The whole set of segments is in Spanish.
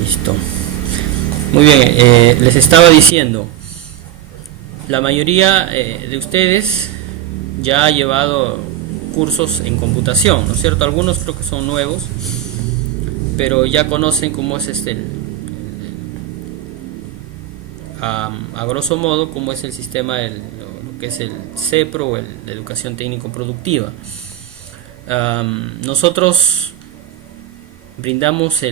Listo. Muy bien, les estaba diciendo, la mayoría de ustedes ya ha llevado cursos en computación, ¿no es cierto? Algunos creo que son nuevos, pero ya conocen cómo es a grosso modo, cómo es el sistema, lo que es el CEPRO o de educación técnico productiva. Nosotros brindamos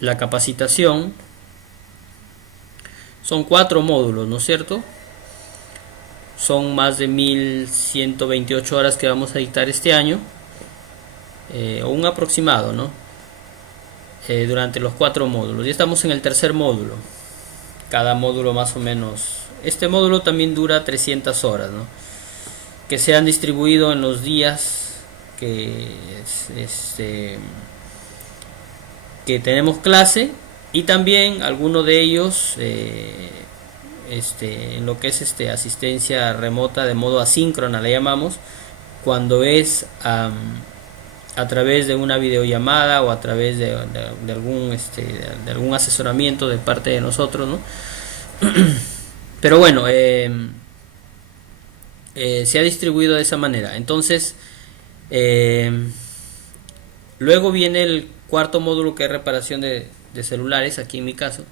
la capacitación. Son 4 módulos, ¿no es cierto? Son más de 1128 horas que vamos a dictar este año, o un aproximado, ¿no? Durante los 4 módulos. Ya estamos en el tercer módulo. Cada módulo más o menos. Este módulo también dura 300 horas, ¿no? Que se han distribuido en los días que tenemos clase, y también algunos de ellos en lo que es asistencia remota de modo asíncrona, le llamamos, cuando es a través de una videollamada o a través de algún asesoramiento de parte de nosotros, ¿no? Pero bueno, se ha distribuido de esa manera. Entonces, luego viene el cuarto módulo, que es reparación de celulares. Aquí en mi caso,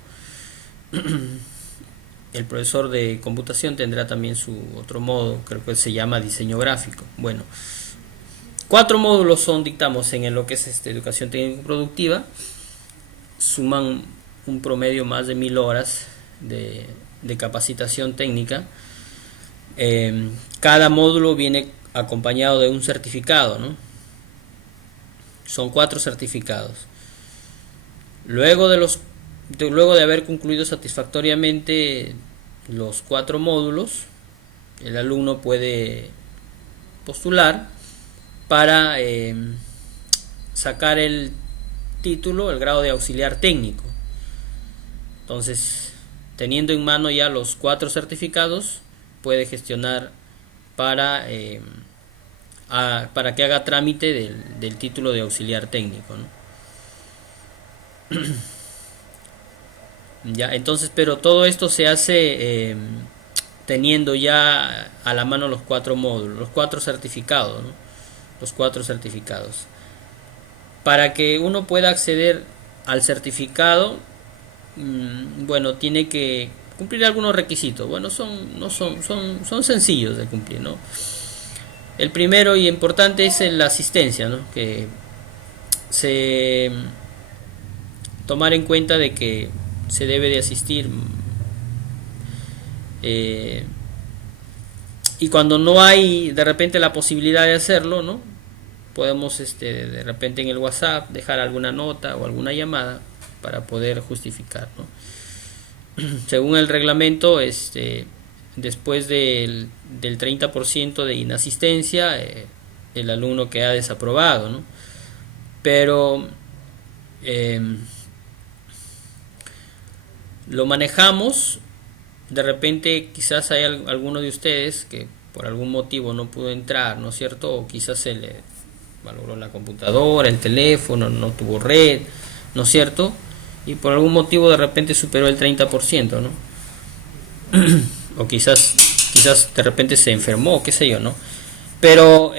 el profesor de computación tendrá también su otro módulo, creo que se llama diseño gráfico. Bueno, 4 módulos dictamos en lo que es educación técnico productiva. Suman un promedio más de 1000 horas de capacitación técnica. Cada módulo viene acompañado de un certificado, ¿no? Son 4 certificados. Luego de haber concluido satisfactoriamente los 4 módulos, el alumno puede postular para sacar el título, el grado de auxiliar técnico. Entonces, teniendo en mano ya los 4 certificados, puede gestionar para que haga trámite del título de auxiliar técnico, ¿no? Ya, entonces, pero todo esto se hace teniendo ya a la mano los 4 módulos, los 4 certificados, ¿no? Los 4 certificados. Para que uno pueda acceder al certificado, bueno, tiene que cumplir algunos requisitos. Bueno, son sencillos de cumplir, ¿no? El primero y importante es la asistencia, ¿no? Que tomar en cuenta de que se debe de asistir, y cuando no hay de repente la posibilidad de hacerlo, ¿no? Podemos de repente en el WhatsApp dejar alguna nota o alguna llamada para poder justificar, ¿no? Según el reglamento, después del 30% de inasistencia, el alumno queda desaprobado, ¿no? Pero lo manejamos. De repente quizás hay alguno de ustedes que por algún motivo no pudo entrar, ¿no es cierto? O quizás se le valoró la computadora, el teléfono, no tuvo red, ¿no es cierto? Y por algún motivo de repente superó el 30%, ¿no? O quizás de repente se enfermó, qué sé yo, ¿no? Pero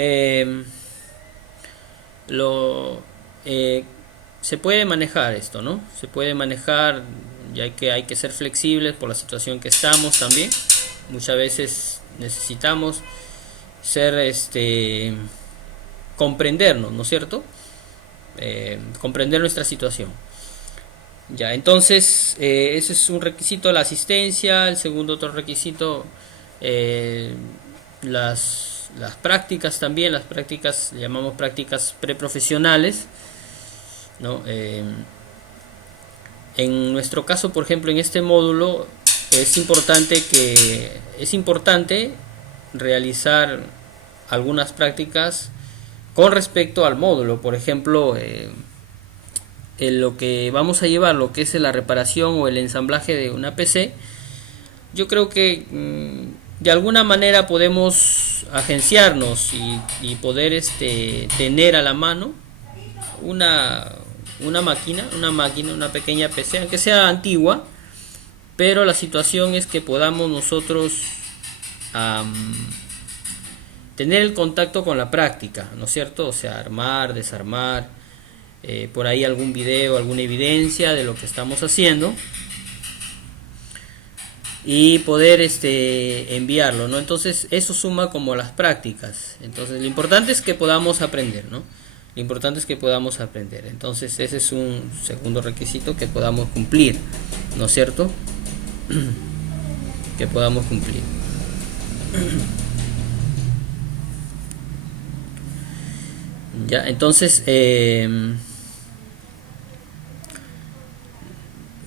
se puede manejar esto, ¿no? Se puede manejar, ya que hay que ser flexibles por la situación que estamos también. Muchas veces necesitamos comprendernos, ¿no es cierto? Comprender nuestra situación. Ya, entonces ese es un requisito, la asistencia. El segundo otro requisito, las prácticas también. Las prácticas llamamos prácticas preprofesionales, ¿no? En nuestro caso, por ejemplo, en este módulo es importante realizar algunas prácticas con respecto al módulo. Por ejemplo, en lo que vamos a llevar, lo que es la reparación o el ensamblaje de una PC, yo creo que de alguna manera podemos agenciarnos y poder tener a la mano una pequeña PC, aunque sea antigua, pero la situación es que podamos nosotros tener el contacto con la práctica, ¿no es cierto? O sea, armar, desarmar, por ahí algún video, alguna evidencia de lo que estamos haciendo y poder enviarlo, ¿no? Entonces eso suma como las prácticas. Entonces lo importante es que podamos aprender, ¿no? Lo importante es que podamos aprender. Entonces ese es un segundo requisito que podamos cumplir, ¿no es cierto? Que podamos cumplir. Ya, entonces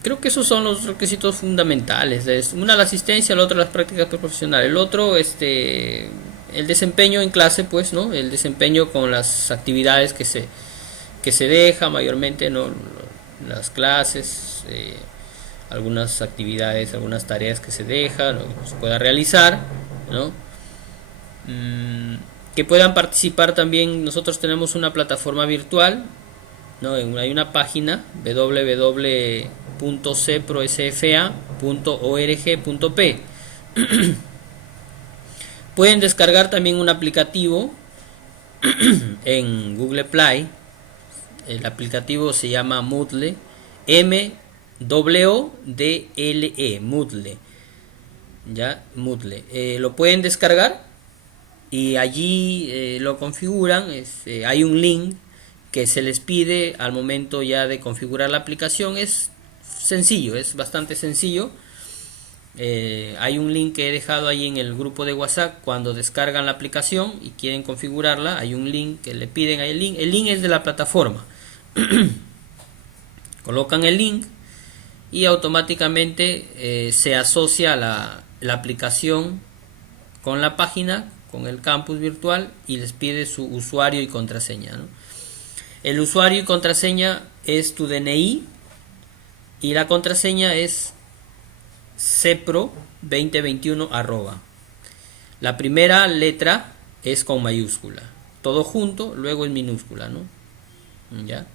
creo que esos son los requisitos fundamentales. Una la asistencia, el otro las prácticas profesionales, el otro el desempeño en clase, pues, ¿no? El desempeño con las actividades que se deja mayormente, ¿no? Las clases, algunas actividades, algunas tareas que se dejan, ¿no? Que se pueda realizar, ¿no? Que puedan participar también. Nosotros tenemos una plataforma virtual, ¿no? Hay una página www.ceprosfa.org.p. Pueden descargar también un aplicativo en Google Play. El aplicativo se llama Moodle, Moodle, Moodle, ya, Moodle. Lo pueden descargar y allí lo configuran. Hay un link que se les pide al momento ya de configurar la aplicación. Es sencillo, es bastante sencillo. Hay un link que he dejado ahí en el grupo de WhatsApp. Cuando descargan la aplicación y quieren configurarla, hay un link que le piden ahí. El link es de la plataforma. Colocan el link y automáticamente se asocia la aplicación con la página, con el campus virtual, y les pide su usuario y contraseña, ¿no? El usuario y contraseña es tu DNI y la contraseña es cepro2021 @. La primera letra es con mayúscula, todo junto, luego en minúscula, ¿no? ¿Ya?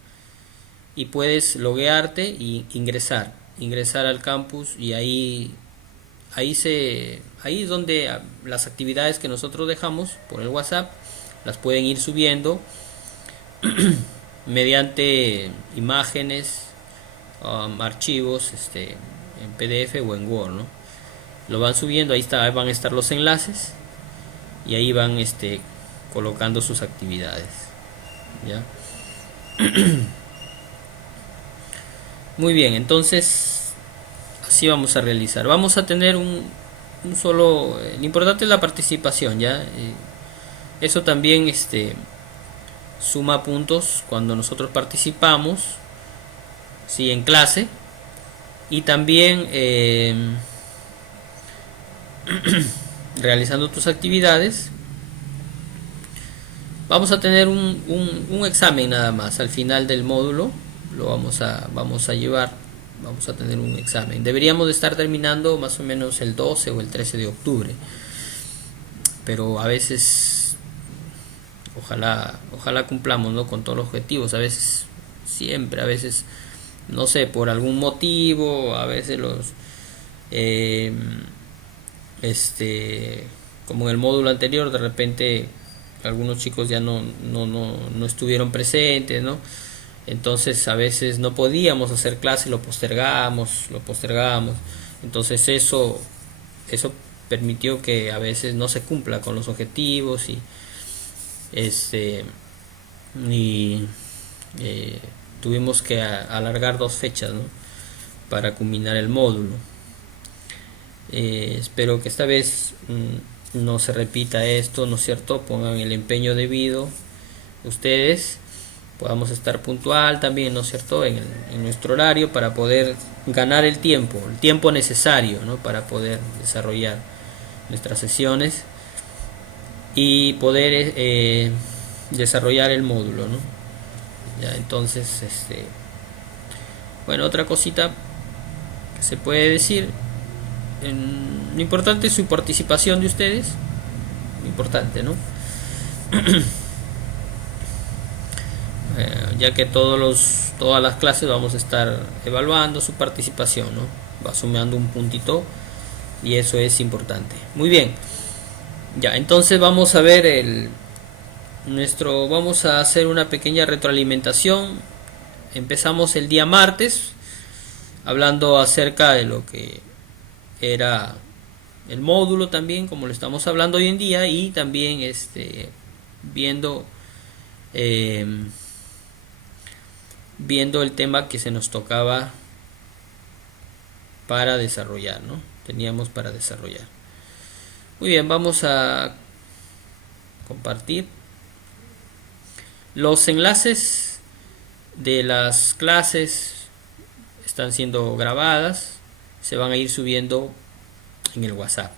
Y puedes loguearte y ingresar al campus, y ahí es donde las actividades que nosotros dejamos por el WhatsApp las pueden ir subiendo mediante imágenes, archivos, en PDF o en Word, ¿no? Lo van subiendo, ahí van a estar los enlaces y ahí van colocando sus actividades, ¿ya? Muy bien, entonces así vamos a realizar. Vamos a tener un solo, lo importante es la participación, ¿ya? Eso también suma puntos cuando nosotros participamos, ¿sí? En clase, y también realizando tus actividades. Vamos a tener un examen nada más al final del módulo. Lo vamos a llevar, vamos a tener un examen. Deberíamos de estar terminando más o menos el 12 o el 13 de octubre, pero a veces ojalá cumplamos, ¿no? Con todos los objetivos. A veces no sé, por algún motivo, a veces como en el módulo anterior, de repente algunos chicos ya no estuvieron presentes, ¿no? Entonces a veces no podíamos hacer clase, lo postergamos. Entonces eso permitió que a veces no se cumpla con los objetivos y tuvimos que alargar 2 fechas, ¿no? Para culminar el módulo. Espero que esta vez no se repita esto, ¿no es cierto? Pongan el empeño debido ustedes, podamos estar puntual también, ¿no es cierto? En nuestro horario, para poder ganar el tiempo necesario, ¿no? Para poder desarrollar nuestras sesiones y poder desarrollar el módulo, ¿no? Ya, entonces, bueno, otra cosita que se puede decir, lo importante es su participación de ustedes, lo importante, ¿no? ya que todas las clases vamos a estar evaluando su participación, ¿no? Va sumando un puntito y eso es importante. Muy bien, ya, entonces vamos a ver vamos a hacer una pequeña retroalimentación. Empezamos el día martes hablando acerca de lo que era el módulo también, como lo estamos hablando hoy en día, y también viendo eh, viendo el tema que se nos tocaba para desarrollar, ¿no? Teníamos para desarrollar. Muy bien, vamos a compartir los enlaces de las clases. Están siendo grabadas, se van a ir subiendo en el WhatsApp.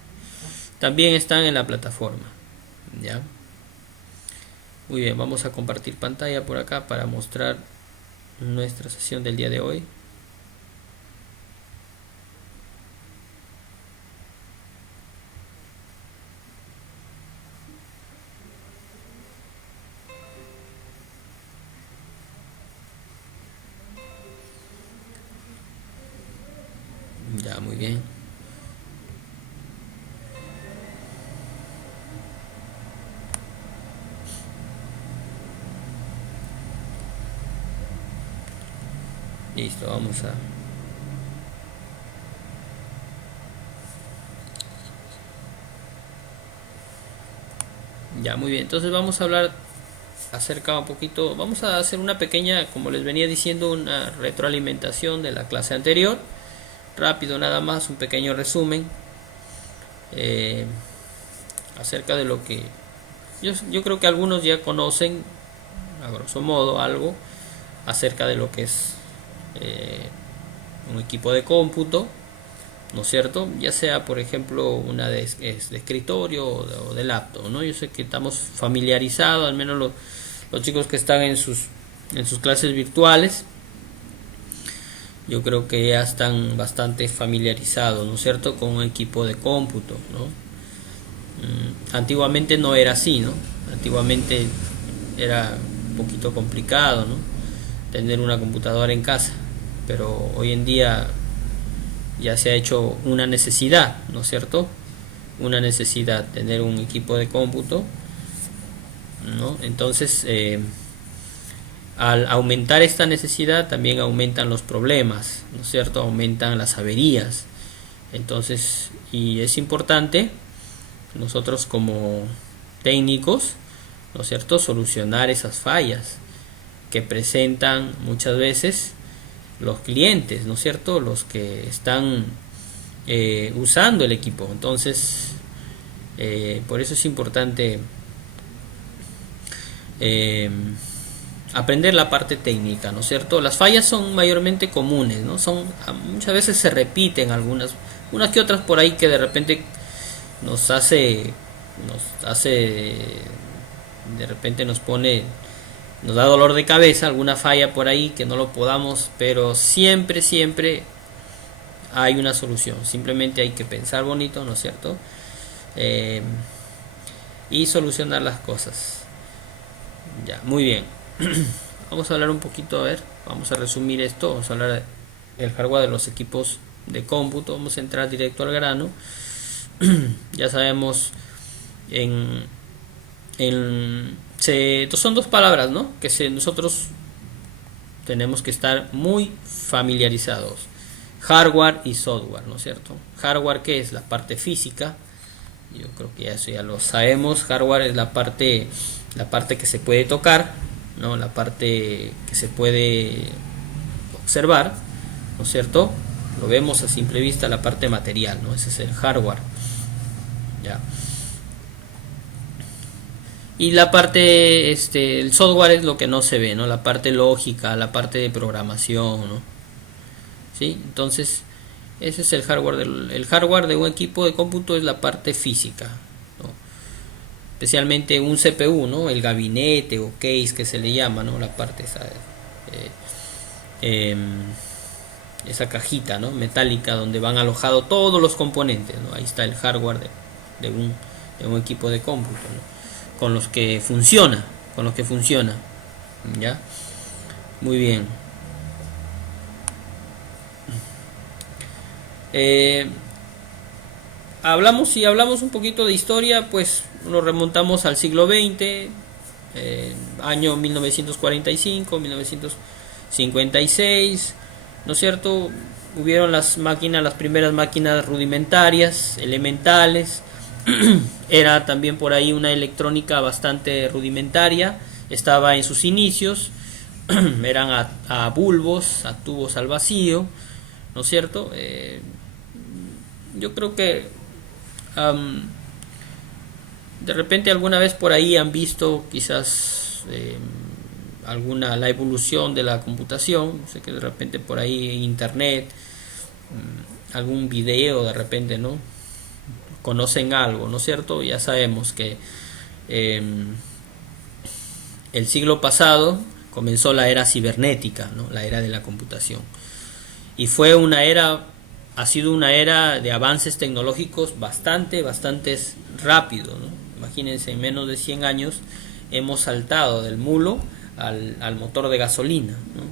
También están en la plataforma, ¿ya? Muy bien, vamos a compartir pantalla por acá para mostrar nuestra sesión del día de hoy. Ya, muy bien. Listo, vamos a... Ya, muy bien. Entonces vamos a hablar acerca un poquito, vamos a hacer una pequeña, como les venía diciendo, una retroalimentación de la clase anterior. Rápido nada más, un pequeño resumen acerca de lo que yo creo que algunos ya conocen, a grosso modo, algo acerca de lo que es un equipo de cómputo, ¿no es cierto? Ya sea, por ejemplo, una de escritorio o de laptop, ¿no? Yo sé que estamos familiarizados, al menos los chicos que están en sus clases virtuales, yo creo que ya están bastante familiarizados, ¿no es cierto?, con un equipo de cómputo, ¿no? Antiguamente no era así, ¿no? Antiguamente era un poquito complicado, ¿no?, tener una computadora en casa, pero hoy en día ya se ha hecho una necesidad, ¿no es cierto? Una necesidad tener un equipo de cómputo, ¿no? Entonces, al aumentar esta necesidad también aumentan los problemas, ¿no es cierto? Aumentan las averías. Entonces, y es importante nosotros como técnicos, ¿no es cierto?, solucionar esas fallas que presentan muchas veces los clientes, ¿no es cierto?, los que están usando el equipo. Entonces, por eso es importante aprender la parte técnica, ¿no es cierto? Las fallas son mayormente comunes, ¿no? Muchas veces se repiten unas que otras por ahí que de repente nos hace de repente nos da dolor de cabeza, alguna falla por ahí que no lo podamos, pero siempre hay una solución. Simplemente hay que pensar bonito, ¿no es cierto? Y solucionar las cosas. Ya, muy bien. Vamos a hablar un poquito, vamos a resumir esto, vamos a hablar del hardware de los equipos de cómputo, vamos a entrar directo al grano. Ya sabemos, son dos palabras, ¿no?, que nosotros tenemos que estar muy familiarizados: hardware y software, ¿no es cierto? Hardware, ¿qué es? La parte física. Yo creo que eso ya lo sabemos. Hardware es la parte que se puede tocar, ¿no?, la parte que se puede observar, ¿no es cierto? Lo vemos a simple vista, la parte material, ¿no? Ese es el hardware. Ya. Y la parte, el software es lo que no se ve, ¿no? La parte lógica, la parte de programación, ¿no? ¿Sí? Entonces, ese es el hardware. El hardware de un equipo de cómputo es la parte física, ¿no? Especialmente un CPU, ¿no? El gabinete o case que se le llama, ¿no? La parte esa cajita, ¿no?, metálica, donde van alojados todos los componentes, ¿no? Ahí está el hardware de un equipo de cómputo, ¿no?, con los que funciona, ¿ya? Muy bien. Eh, si hablamos un poquito de historia, pues nos remontamos al siglo XX, año 1945, 1956, ¿no es cierto? Hubieron las primeras máquinas rudimentarias, elementales. Era también por ahí una electrónica bastante rudimentaria, estaba en sus inicios, eran a bulbos, a tubos al vacío, ¿no es cierto? Yo creo que um, de repente alguna vez por ahí han visto quizás la evolución de la computación. Sé que de repente por ahí en internet, algún video de repente, ¿no? Conocen algo, ¿no es cierto? Ya sabemos que eh, el siglo pasado comenzó la era cibernética, ¿no? La era de la computación. Y ha sido una era de avances tecnológicos bastante rápido, ¿no? Imagínense, en menos de 100 años hemos saltado del mulo al motor de gasolina, ¿no?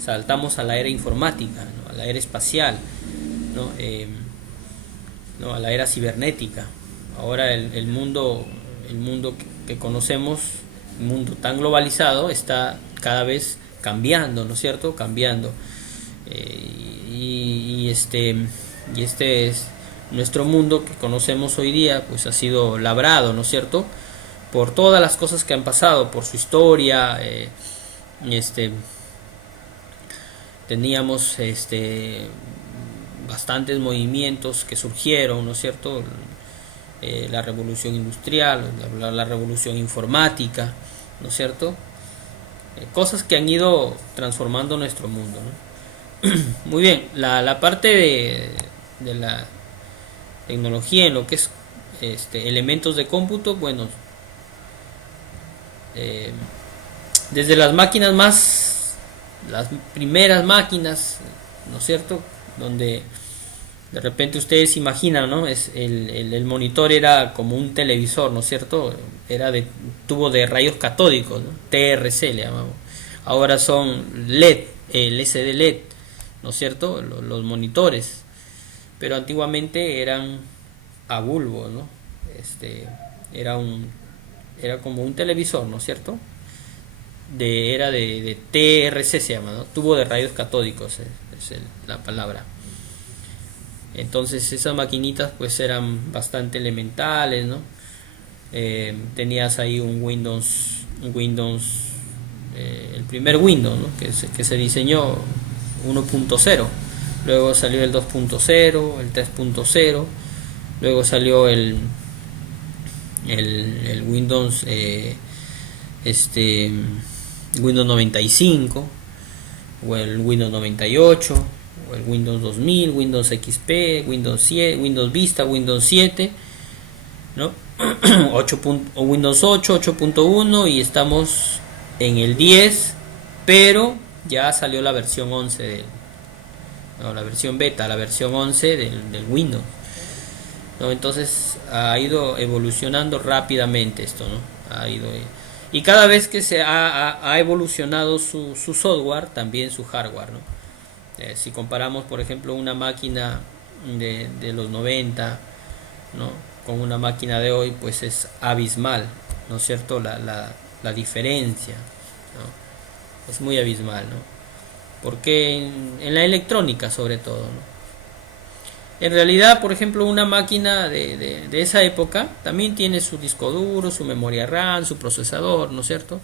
Saltamos a la era informática, ¿no? A la era espacial, ¿no? A la era cibernética. Ahora el mundo que conocemos, un mundo tan globalizado, está cada vez cambiando, ¿no es cierto? Cambiando. Y este es nuestro mundo que conocemos hoy día, pues ha sido labrado, ¿no es cierto? Por todas las cosas que han pasado, por su historia. Teníamos bastantes movimientos que surgieron, ¿no es cierto? La revolución industrial, la revolución informática, ¿no es cierto? Cosas que han ido transformando nuestro mundo, ¿no? Muy bien, la parte de la tecnología en lo que es elementos de cómputo, bueno, desde las primeras máquinas, ¿no es cierto? Donde de repente ustedes imaginan, ¿no? El monitor era como un televisor, ¿no es cierto? Era de tubo de rayos catódicos, ¿no? TRC le llamamos. Ahora son LED, LCD LED, ¿no es cierto? Los monitores. Pero antiguamente eran a bulbo, ¿no? Era como un televisor, ¿no es cierto? Era de TRC se llama, ¿no? Tubo de rayos catódicos es la palabra. Entonces esas maquinitas pues eran bastante elementales, ¿no? Tenías ahí un Windows, el primer Windows, ¿no? que se diseñó 1.0, luego salió el 2.0, el 3.0, luego salió el Windows Windows 95 o el Windows 98 o el Windows 2000, Windows XP, Windows 7, Windows Vista, Windows 7, ¿no? 8. O Windows 8, 8.1 y estamos en el 10, pero ya salió la versión 11 la versión beta, la versión 11 del Windows, ¿no? Entonces ha ido evolucionando rápidamente esto, ¿no? Y cada vez que se ha evolucionado su software, también su hardware, ¿no? Si comparamos, por ejemplo, una máquina de los 90, ¿no? Con una máquina de hoy, pues es abismal, ¿no es cierto? La diferencia, ¿no? Es muy abismal, ¿no? Porque en la electrónica sobre todo, ¿no? En realidad, por ejemplo, una máquina de esa época también tiene su disco duro, su memoria RAM, su procesador, ¿no es cierto?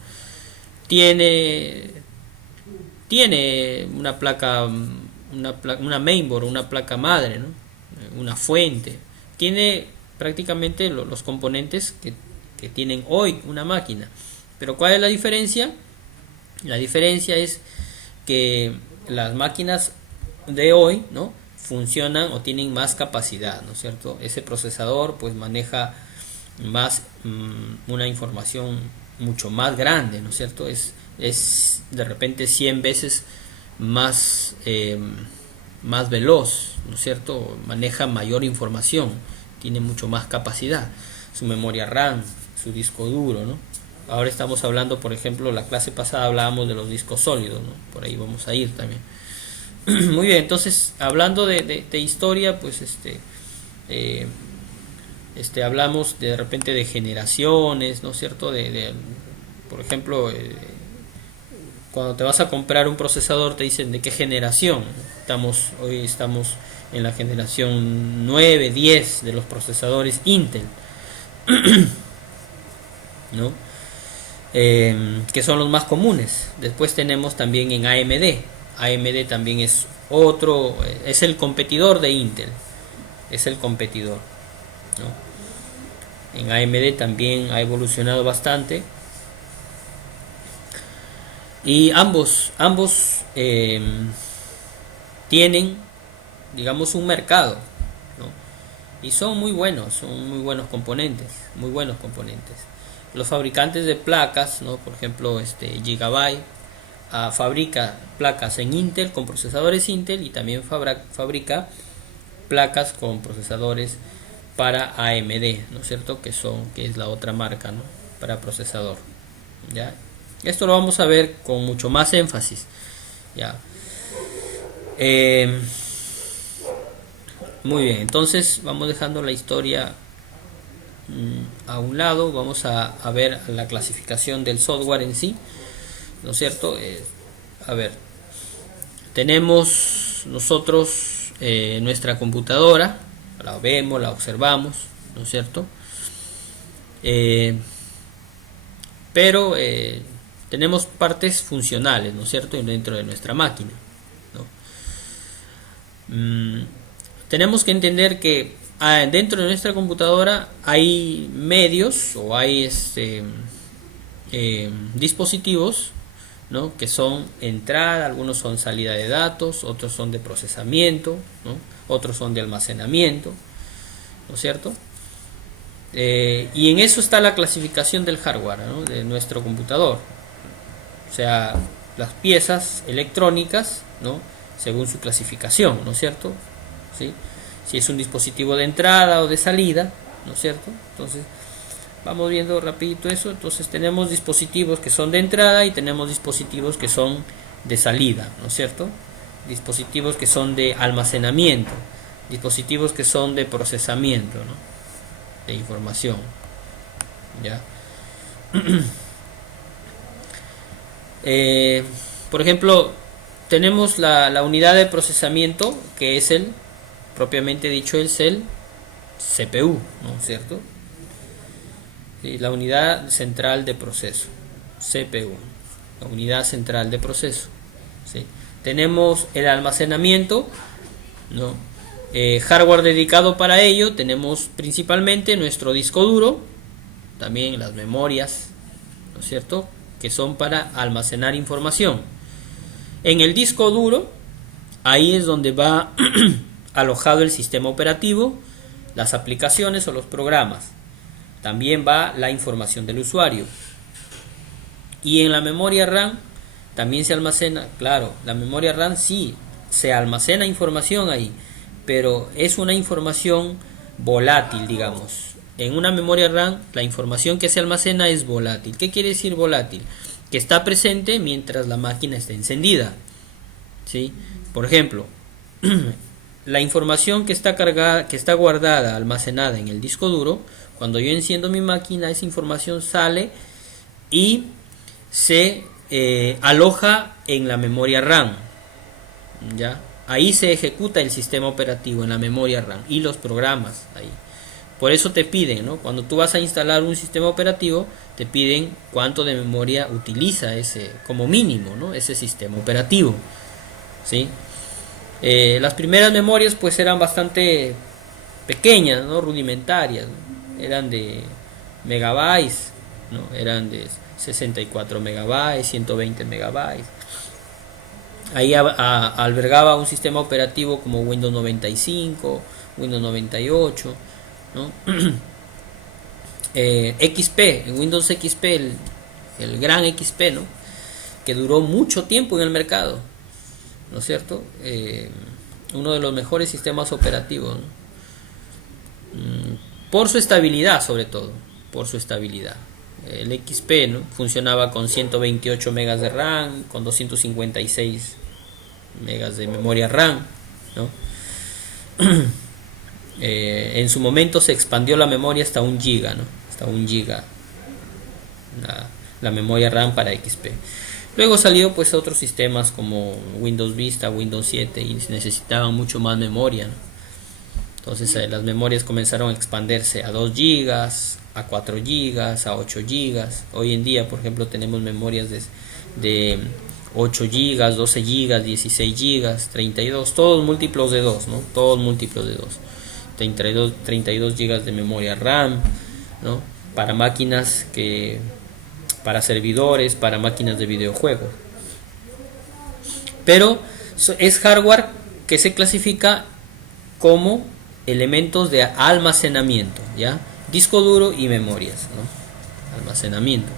Tiene una placa, una mainboard, una placa madre, ¿no? Una fuente. Tiene prácticamente los componentes que tienen hoy una máquina. Pero ¿cuál es la diferencia? La diferencia es que las máquinas de hoy, ¿no? Funcionan o tienen más capacidad, ¿no es cierto? Ese procesador pues maneja más una información mucho más grande, ¿no es cierto? Es de repente 100 veces más más veloz, ¿no es cierto? Maneja mayor información, tiene mucho más capacidad, su memoria RAM, su disco duro, ¿no? Ahora estamos hablando, por ejemplo, la clase pasada hablábamos de los discos sólidos, ¿no? Por ahí vamos a ir también. Muy bien, entonces hablando de historia, pues eh, hablamos de repente de generaciones, ¿no es cierto? Por ejemplo, cuando te vas a comprar un procesador te dicen de qué generación. Hoy estamos en la generación 9 10 de los procesadores Intel, ¿no? Que son los más comunes. Después tenemos también en AMD. AMD también es otro, es el competidor de Intel, es el competidor, ¿no? En AMD también ha evolucionado bastante y ambos tienen, digamos, un mercado, ¿no? Y son muy buenos componentes, muy buenos componentes. Los fabricantes de placas, ¿no? Por ejemplo, Gigabyte fabrica placas en Intel con procesadores Intel y también fabrica placas con procesadores para AMD, ¿no es cierto? Que es la otra marca, ¿no? Para procesador, ¿ya? Esto lo vamos a ver con mucho más énfasis, ¿ya? Muy bien, entonces vamos dejando la historia a un lado, vamos a ver la clasificación del software en sí, ¿no es cierto? A ver, tenemos nosotros nuestra computadora, la vemos, la observamos, ¿no es cierto? Pero tenemos partes funcionales, ¿no es cierto? Dentro de nuestra máquina, ¿no? Tenemos que entender que dentro de nuestra computadora hay medios o hay dispositivos, ¿no? Que son entrada, algunos son salida de datos, otros son de procesamiento, ¿no? Otros son de almacenamiento, ¿no es cierto? Y en eso está la clasificación del hardware, ¿no? De nuestro computador, o sea, las piezas electrónicas, ¿no? Según su clasificación, ¿no es cierto? ¿Sí? Si es un dispositivo de entrada o de salida, ¿no es cierto? Entonces vamos viendo rapidito eso. Entonces tenemos dispositivos que son de entrada y tenemos dispositivos que son de salida, ¿no es cierto? Dispositivos que son de almacenamiento, dispositivos que son de procesamiento, ¿no? De información, ¿ya? Por ejemplo, tenemos la unidad de procesamiento, que es propiamente dicho, es el CPU, ¿no es cierto? Sí, la unidad central de proceso, CPU, la unidad central de proceso, ¿sí? Tenemos el almacenamiento, ¿no? Hardware dedicado para ello, tenemos principalmente nuestro disco duro, también las memorias, ¿no es cierto?, que son para almacenar información. En el disco duro, ahí es donde va alojado el sistema operativo, las aplicaciones o los programas. También va la información del usuario. Y en la memoria RAM también se almacena, claro, la memoria RAM sí se almacena información ahí, pero es una información volátil, digamos. En una memoria RAM la información que se almacena es volátil. ¿Qué quiere decir volátil? Que está presente mientras la máquina está encendida, ¿sí? Por ejemplo, la información que está cargada, que está guardada, almacenada en el disco duro, cuando yo enciendo mi máquina, esa información sale y se aloja en la memoria RAM, ¿ya? Ahí se ejecuta el sistema operativo en la memoria RAM y los programas ahí. Por eso te piden, ¿no? Cuando tú vas a instalar un sistema operativo, te piden cuánto de memoria utiliza ese, como mínimo, ¿no? Ese sistema operativo, ¿sí? Las primeras memorias pues eran bastante pequeñas, ¿no? Rudimentarias, ¿no? Eran de megabytes, ¿no? Eran de 64 megabytes, 120 megabytes. Ahí albergaba un sistema operativo como Windows 95, Windows 98, ¿no? XP, en Windows XP, el gran XP, ¿no? Que duró mucho tiempo en el mercado, ¿no es cierto? Uno de los mejores sistemas operativos, ¿no? Por su estabilidad, sobre todo, por su estabilidad, El XP, ¿no? Funcionaba con 128 megas de RAM, con 256 megas de memoria RAM, ¿no? En su momento se expandió la memoria hasta 1 GB, ¿no? Hasta 1 GB la memoria RAM para XP. Luego salió pues otros sistemas como Windows Vista, Windows 7 y necesitaban mucho más memoria, ¿no? Entonces las memorias comenzaron a expandirse a 2 gigas, a 4 gigas, a 8 gigas. Hoy en día, por ejemplo, tenemos memorias de 8 gigas, 12 gigas, 16 gigas, 32, todos múltiplos de 2, ¿no? Todos múltiplos de 2. 32 gigas de memoria RAM, ¿no? Para máquinas para servidores, para máquinas de videojuegos. Pero es hardware que se clasifica como elementos de almacenamiento, ¿ya? Disco duro y memorias, ¿no? Almacenamiento.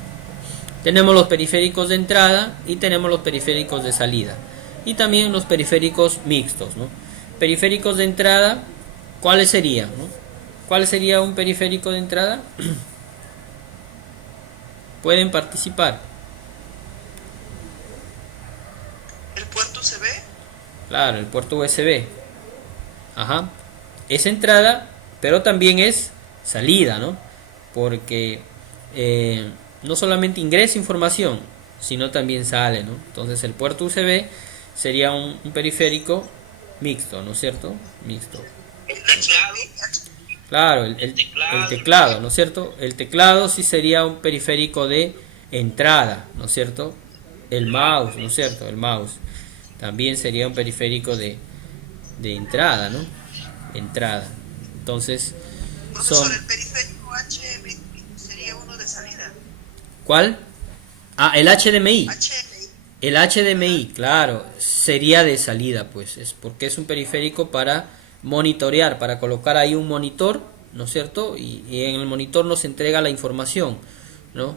Tenemos los periféricos de entrada y tenemos los periféricos de salida. Y también los periféricos mixtos, ¿no? Periféricos de entrada, ¿cuáles serían, no? ¿Cuál sería un periférico de entrada? Pueden participar. ¿El puerto USB? Claro, el puerto USB. Ajá. Es entrada, pero también es salida, ¿no? Porque no solamente ingresa información, sino también sale, ¿no? Entonces el puerto USB sería un periférico mixto, ¿no es cierto? Mixto. ¿El teclado? Claro, el teclado, ¿no es cierto? El teclado sí sería un periférico de entrada, ¿no es cierto? El mouse, ¿no es cierto? El mouse también sería un periférico de entrada, ¿no? Entrada. Entonces, Profesor, el periférico HDMI sería uno de salida. ¿cuál? Ah, el HDMI. HDMI. El HDMI, claro, sería de salida, pues, es porque es un periférico para monitorear, para colocar ahí un monitor, ¿no es cierto? Y en el monitor nos entrega la información, ¿no?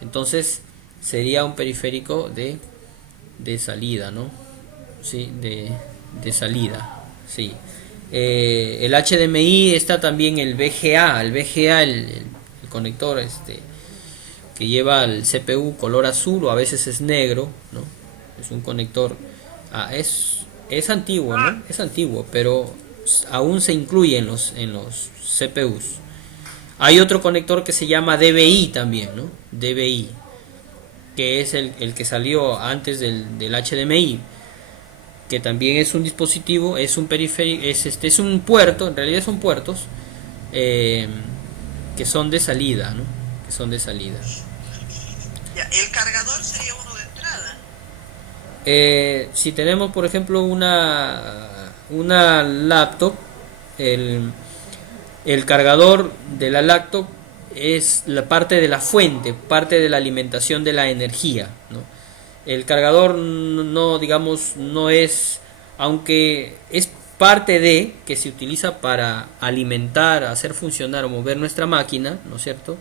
Entonces sería un periférico de salida, ¿no? Sí, de salida, sí. El HDMI está también el VGA, el conector que lleva el CPU color azul o a veces es negro, ¿no? Es un conector, es antiguo, ¿no? Es antiguo, pero aún se incluye en los CPUs. Hay otro conector que se llama DVI también, ¿no? DVI, que es el que salió antes del HDMI, que también es un dispositivo, es un periférico, es un puerto, en realidad son puertos que son de salida, ¿no? Que son de salida. Ya, el cargador sería uno de entrada. Si tenemos, por ejemplo, una laptop, el cargador de la laptop es la parte de la fuente, parte de la alimentación de la energía, ¿no? El cargador no, digamos, no es, aunque es parte de que se utiliza para alimentar, hacer funcionar o mover nuestra máquina, ¿no es cierto?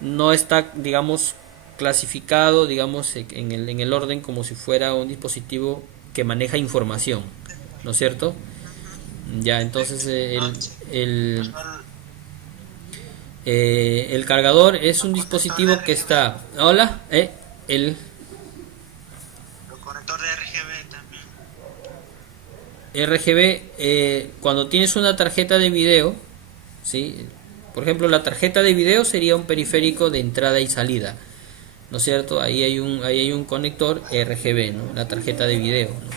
No está, digamos, clasificado, digamos, en el orden como si fuera un dispositivo que maneja información, ¿no es cierto? Ya, entonces el cargador es un dispositivo que está... Hola, el Conector de RGB también. RGB, cuando tienes una tarjeta de video, ¿sí? Por ejemplo, la tarjeta de video sería un periférico de entrada y salida, ¿no es cierto? Ahí hay un conector RGB, ¿no? La tarjeta de video, ¿no?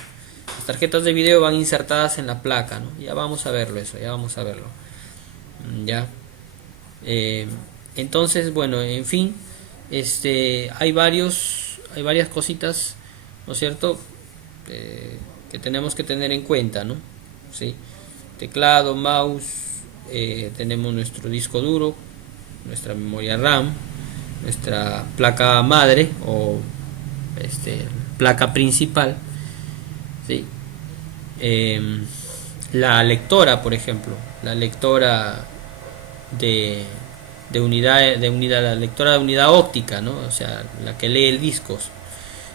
Las tarjetas de video van insertadas en la placa, ¿no? Ya vamos a verlo eso, ya vamos a verlo. Ya. Entonces, bueno, en fin, hay varias cositas, ¿no es cierto? Que tenemos que tener en cuenta, ¿no? ¿Sí? Teclado, mouse, tenemos nuestro disco duro, nuestra memoria RAM, nuestra placa madre o placa principal, ¿sí? La lectora, por ejemplo, la lectora de unidad, la lectora de unidad óptica, ¿no? O sea, la que lee discos,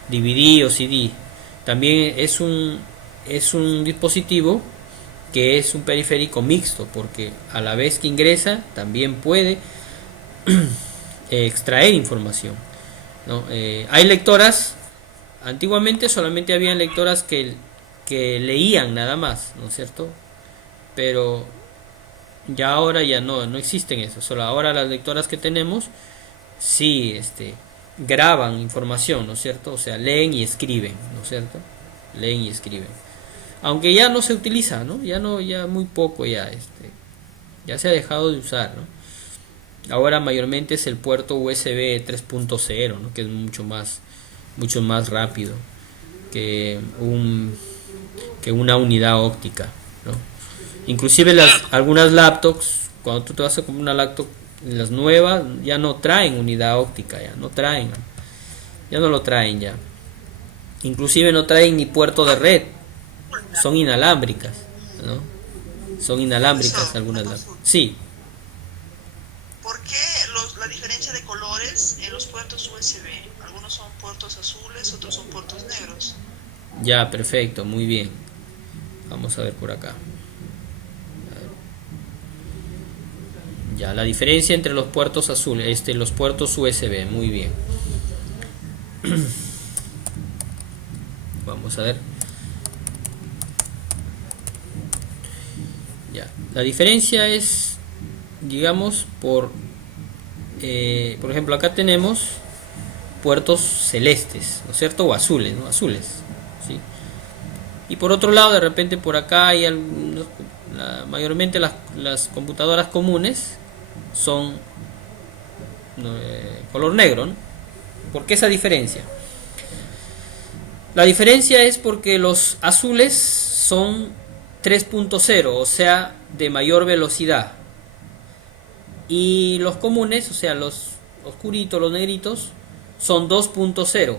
DVD o CD. También es un dispositivo que es un periférico mixto, porque a la vez que ingresa también puede extraer información, ¿no? Hay lectoras, antiguamente solamente habían lectoras que leían nada más, ¿no es cierto? Pero ya ahora ya no existen eso, solo ahora las lectoras que tenemos sí graban información, ¿no es cierto? O sea, leen y escriben, ¿no es cierto? Leen y escriben. Aunque ya no se utiliza, ¿no? Ya muy poco ya se ha dejado de usar, ¿no? Ahora mayormente es el puerto USB 3.0, ¿no? Que es mucho más rápido que que una unidad óptica, ¿no? Inclusive algunas laptops, cuando tú te vas a comprar una laptop, las nuevas ya no traen unidad óptica, ya no lo traen ya. Inclusive no traen ni puerto de red, son inalámbricas, ¿no? Son inalámbricas Profesor, una algunas laptops. consulta. Sí, ¿Por qué la diferencia de colores en los puertos USB? Algunos son puertos azules, otros son puertos negros. ya, perfecto, muy bien. Vamos a ver por acá. Ya, la diferencia entre los puertos azules, los puertos USB, muy bien. Vamos a ver. Ya, la diferencia es, digamos, por ejemplo, acá tenemos puertos celestes, ¿no es cierto? O azules, ¿no? Azules, ¿sí? Y por otro lado, de repente por acá hay mayormente las computadoras comunes son color negro, ¿no? ¿Por qué esa diferencia? La diferencia es porque los azules son 3.0, o sea, de mayor velocidad. Y los comunes, o sea, los oscuritos, los negritos, son 2.0.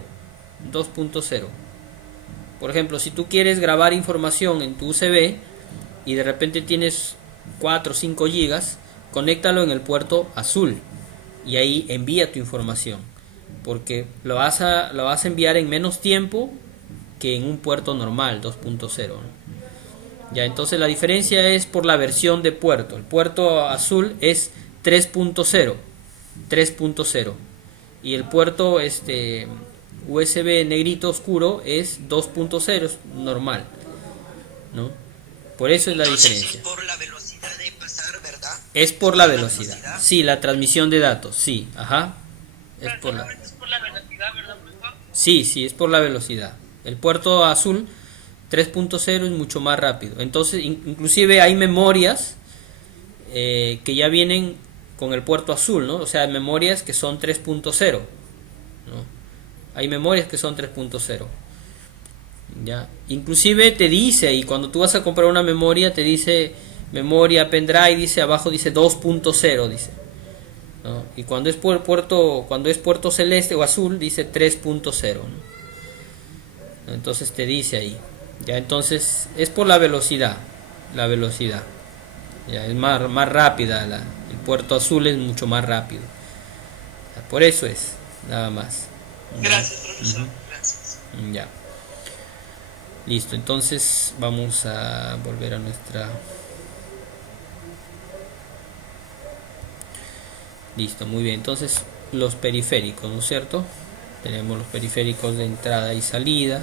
2.0. Por ejemplo, si tú quieres grabar información en tu USB y de repente tienes 4 o 5 gigas, conéctalo en el puerto azul y ahí envía tu información, porque lo vas a enviar en menos tiempo que en un puerto normal 2.0, ¿no? Ya, entonces la diferencia es por la versión de puerto. El puerto azul es 3.0, 3.0 y el puerto USB negrito oscuro es 2.0, normal, ¿no? Por eso es la diferencia. Es por la velocidad de pasar, ¿verdad? Es por la velocidad. Sí, la transmisión de datos, sí, ajá. Es por la Es por la velocidad, ¿verdad, profesor? Sí, sí, es por la velocidad. El puerto azul 3.0 es mucho más rápido. Entonces, inclusive hay memorias que ya vienen con el puerto azul, ¿no? O sea, memorias que son 3.0, ¿no? Hay memorias que son 3.0. Ya. Inclusive te dice, y cuando tú vas a comprar una memoria, te dice memoria pendrive, dice abajo, dice 2.0, dice, ¿no? Y cuando es puerto celeste o azul, dice 3.0, ¿no? Entonces te dice ahí. Ya, entonces es por la velocidad. La velocidad. Ya, es más rápida. El puerto azul es mucho más rápido. Ya, por eso es, nada más. Gracias, profesor. Ujú. Gracias. Ya. Listo, entonces vamos a volver a nuestra... Listo, muy bien. Entonces los periféricos, ¿no es cierto? Tenemos los periféricos de entrada y salida,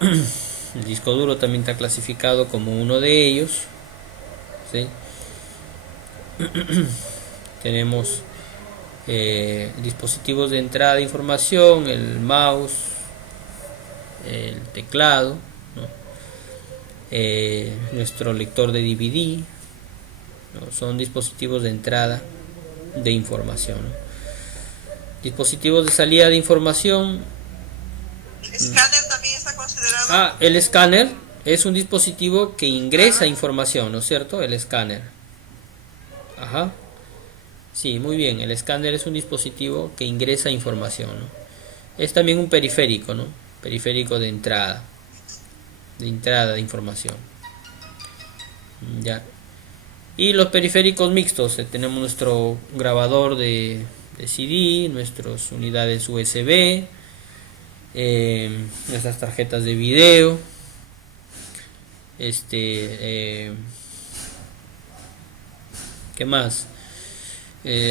¿no? El disco duro también está clasificado como uno de ellos, ¿sí? Tenemos dispositivos de entrada de información, el mouse, el teclado, ¿no? Nuestro lector de DVD, ¿no? Son dispositivos de entrada de información, ¿no? Dispositivos de salida de información. ¿El escáner también está considerado? El escáner es un dispositivo que ingresa información, ¿no es cierto? El escáner. Ajá. Sí, muy bien. El escáner es un dispositivo que ingresa información, ¿no? Es también un periférico, ¿no? Periférico de entrada de información. Ya. Y los periféricos mixtos, tenemos nuestro grabador de CD, nuestras unidades USB, nuestras tarjetas de video, ¿qué más?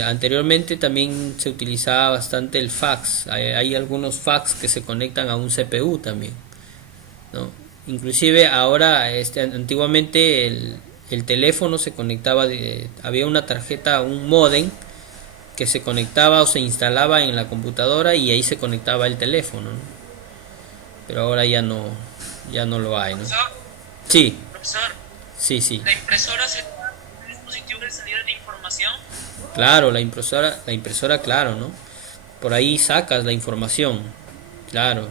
Anteriormente también se utilizaba bastante el fax. Hay algunos fax que se conectan a un CPU también, ¿no? Inclusive ahora, antiguamente el teléfono se conectaba, había una tarjeta, un modem que se conectaba o se instalaba en la computadora y ahí se conectaba el teléfono, ¿no? Pero ahora ya no lo hay, ¿no? Profesor, Sí, profesor, sí, sí. ¿la impresora es un dispositivo de salida de información? Claro, la impresora, claro, ¿no? Por ahí sacas la información, claro.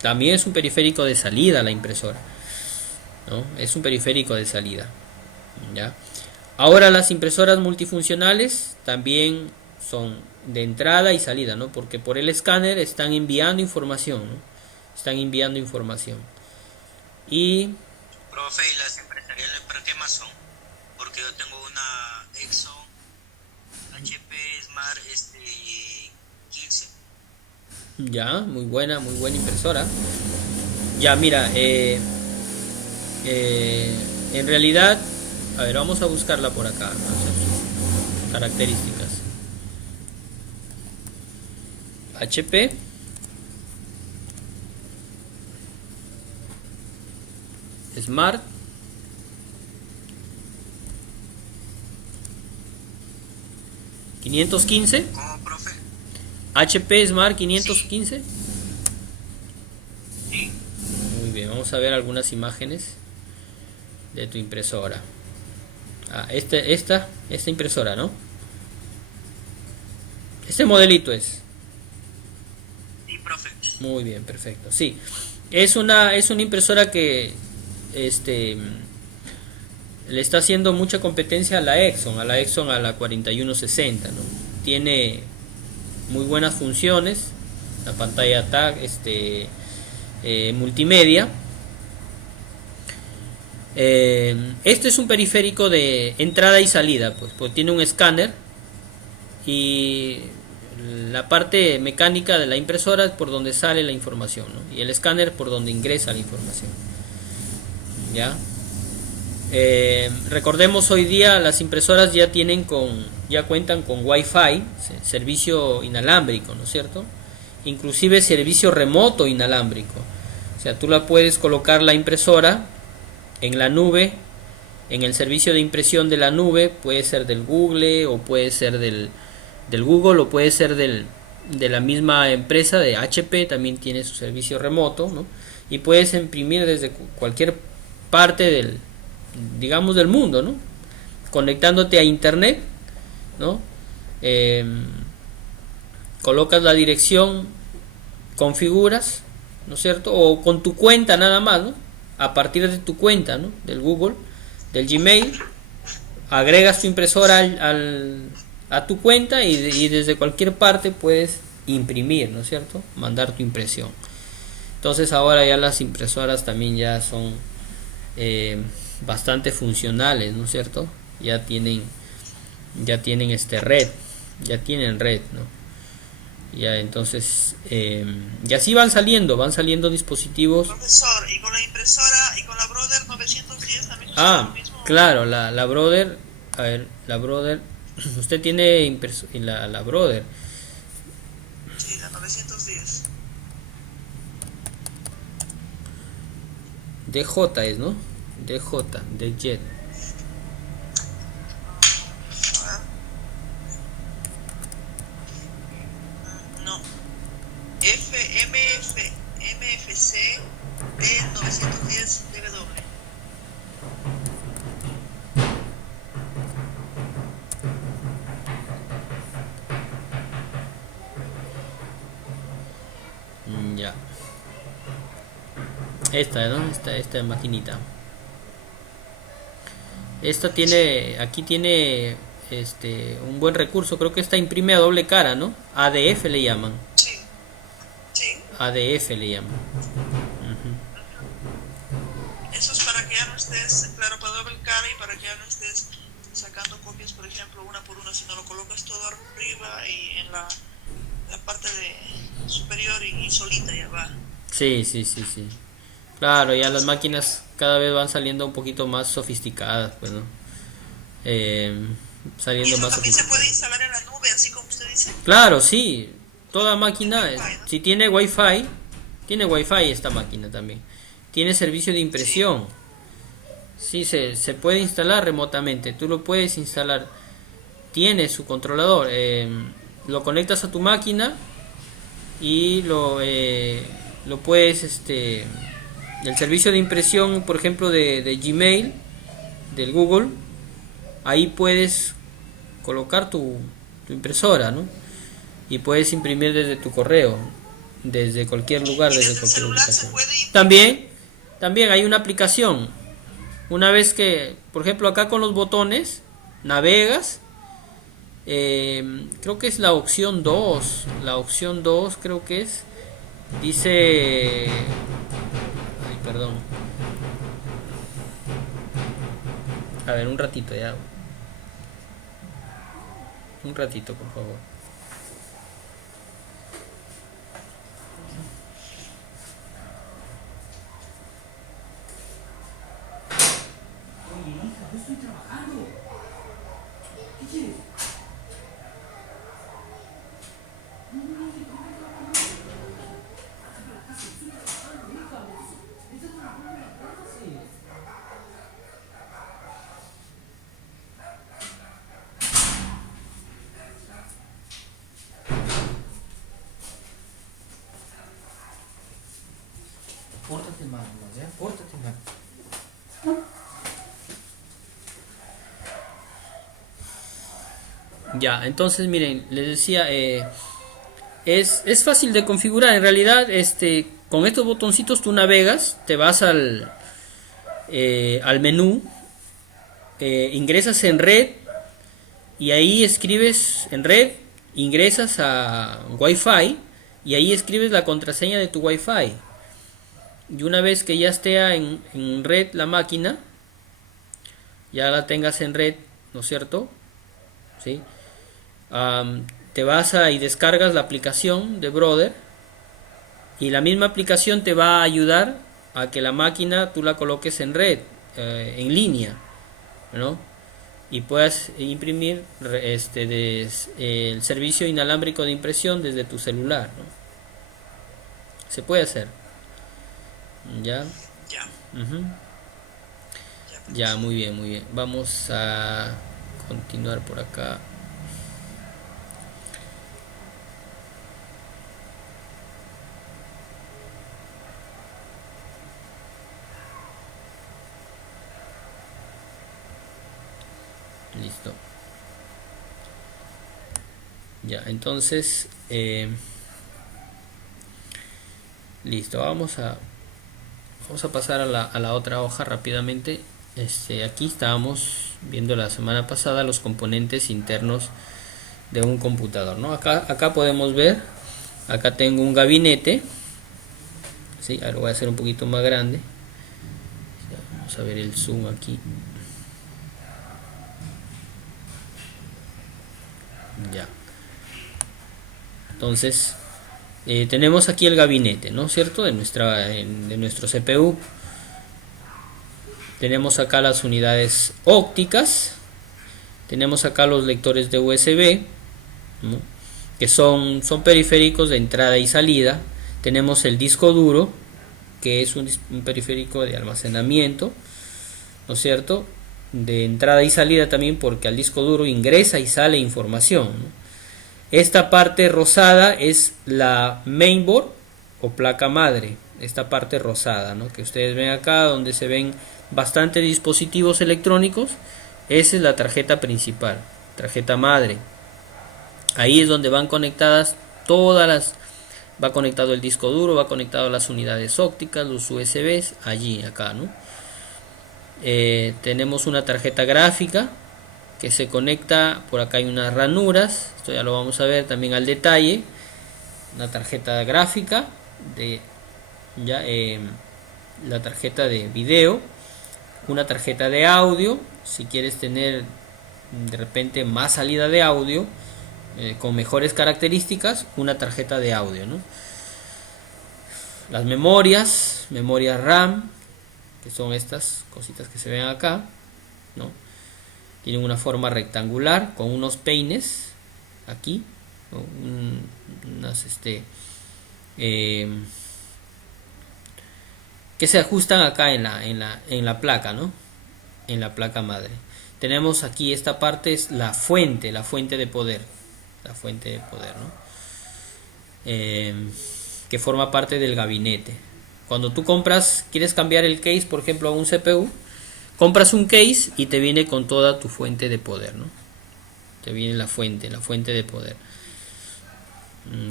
También es un periférico de salida la impresora, ¿no? Es un periférico de salida, ¿ya? Ahora las impresoras multifuncionales también son de entrada y salida, ¿no? Porque por el escáner están enviando información, ¿no? Están enviando información. Y Profe, ¿y las empresariales para qué más son? Porque yo tengo una Exxon HP Smart 15. ya, muy buena impresora. Ya, mira, en realidad, a ver, vamos a buscarla por acá, ¿no? Características. HP Smart 515. ¿Cómo, profe? HP Smart 515. Sí. Muy bien, vamos a ver algunas imágenes de tu impresora. Esta impresora, ¿no? Este modelito es. Sí, profe. Muy bien, perfecto. Sí, es una impresora que le está haciendo mucha competencia a la Exxon, a la 4160, ¿no? Tiene muy buenas funciones, la pantalla tag, multimedia. Este es un periférico de entrada y salida, pues tiene un escáner y la parte mecánica de la impresora es por donde sale la información, ¿no? Y el escáner por donde ingresa la información, ¿ya? Recordemos, hoy día las impresoras ya cuentan con Wi-Fi, servicio inalámbrico, ¿no es cierto? Inclusive servicio remoto inalámbrico. O sea, tú la puedes colocar la impresora en la nube, en el servicio de impresión de la nube, puede ser del Google o puede ser del Google o puede ser de la misma empresa de HP, también tiene su servicio remoto, ¿no? Y puedes imprimir desde cualquier parte digamos, del mundo, ¿no? Conectándote a internet, ¿no? Colocas la dirección, configuras, ¿no es cierto? O con tu cuenta nada más, ¿no? A partir de tu cuenta, ¿no? Del Google, del Gmail, agregas tu impresora a tu cuenta y desde cualquier parte puedes imprimir, ¿no es cierto? Mandar tu impresión. Entonces ahora ya las impresoras también ya son bastante funcionales, ¿no es cierto? Ya tienen red, ya tienen red, ¿no? Ya, entonces, y así van saliendo dispositivos. Profesor, y con la impresora y con la Brother 910 también sucede lo mismo. Claro, la Brother, a ver, la Brother, usted tiene la Brother. Sí, la 910. DJ es, ¿no? DJ, de Jet. No. MFC D910 DW. Ya. Esta, ¿no? Esta maquinita. Aquí tiene un buen recurso, creo que esta imprime a doble cara, ¿no? ADF le llaman. Sí, sí. ADF le llaman. Eso es para que ya no estés, claro, para doble cara y para que ya no estés sacando copias, por ejemplo, una por una, sino lo colocas todo arriba y en la parte superior y solita ya va. Sí. Claro, ya las máquinas cada vez van saliendo un poquito más sofisticadas, pues, ¿no? ¿Y saliendo eso más también se sofisticado. puede instalar en la nube, así como usted dice? Claro, sí. Toda máquina, Wi-Fi, ¿no? si tiene Wi-Fi esta máquina también. Tiene servicio de Sí. impresión. Sí, se puede instalar remotamente. Tú lo puedes instalar. Tiene su controlador. Lo conectas a tu máquina y lo puedes, el servicio de impresión, por ejemplo, de Gmail, del Google, ahí puedes colocar tu impresora, ¿no? Y puedes imprimir desde tu correo, desde cualquier lugar, ¿Y desde desde el cualquier celular se ubicación. puede imprimir? También hay una aplicación. Una vez que, por ejemplo, acá con los botones, navegas, creo que es la opción 2. La opción 2 creo que es. Dice. Ay, perdón. A ver, un ratito ya. Un ratito, por favor. Pórtate mal, ¿ya? Pórtate mal. Ya, entonces miren, les decía, es fácil de configurar. En realidad, con estos botoncitos tú navegas, te vas al menú, ingresas en red y ahí escribes en red, ingresas a Wi-Fi y ahí escribes la contraseña de tu Wi-Fi. Y una vez que ya esté en red la máquina, ya la tengas en red, ¿no es cierto? ¿Sí? Te vas y descargas la aplicación de Brother y la misma aplicación te va a ayudar a que la máquina tú la coloques en red, en línea, ¿no? Y puedas imprimir el servicio inalámbrico de impresión desde tu celular, ¿no? Se puede hacer. Ya. Ya, Ujú. ya, Ya, profesor. muy bien, muy bien. Vamos a continuar por acá. Listo. Ya, entonces, listo. Vamos a pasar a la otra hoja rápidamente. Aquí estábamos viendo la semana pasada los componentes internos de un computador, ¿no? Acá podemos ver, acá tengo un gabinete, ¿sí? Ahora lo voy a hacer un poquito más grande. Vamos a ver el zoom aquí. Ya. Entonces, tenemos aquí el gabinete, ¿no es cierto? De nuestro CPU. Tenemos acá las unidades ópticas. Tenemos acá los lectores de USB, ¿no? Que son periféricos de entrada y salida. Tenemos el disco duro, que es un periférico de almacenamiento, ¿no es cierto? De entrada y salida también, porque al disco duro ingresa y sale información, ¿no? Esta parte rosada es la mainboard o placa madre, esta parte rosada, ¿no? Que ustedes ven acá, donde se ven bastantes dispositivos electrónicos. Esa es la tarjeta principal, tarjeta madre. Ahí es donde van conectadas va conectado el disco duro, va conectado las unidades ópticas, los USBs, allí, acá, ¿no? Tenemos una tarjeta gráfica que se conecta, por acá hay unas ranuras, esto ya lo vamos a ver también al detalle. Una tarjeta gráfica, la tarjeta de video, una tarjeta de audio, si quieres tener de repente más salida de audio, con mejores características, una tarjeta de audio, ¿no? Las memorias RAM, que son estas cositas que se ven acá, ¿no? Tienen una forma rectangular con unos peines aquí, ¿no? Unas que se ajustan acá en la placa, ¿no? En la placa madre. Tenemos aquí esta parte, es la fuente de poder, ¿no? Que forma parte del gabinete. Cuando tú quieres cambiar el case, por ejemplo, a un CPU, compras un case y te viene con toda tu fuente de poder, ¿no? Te viene la fuente de poder.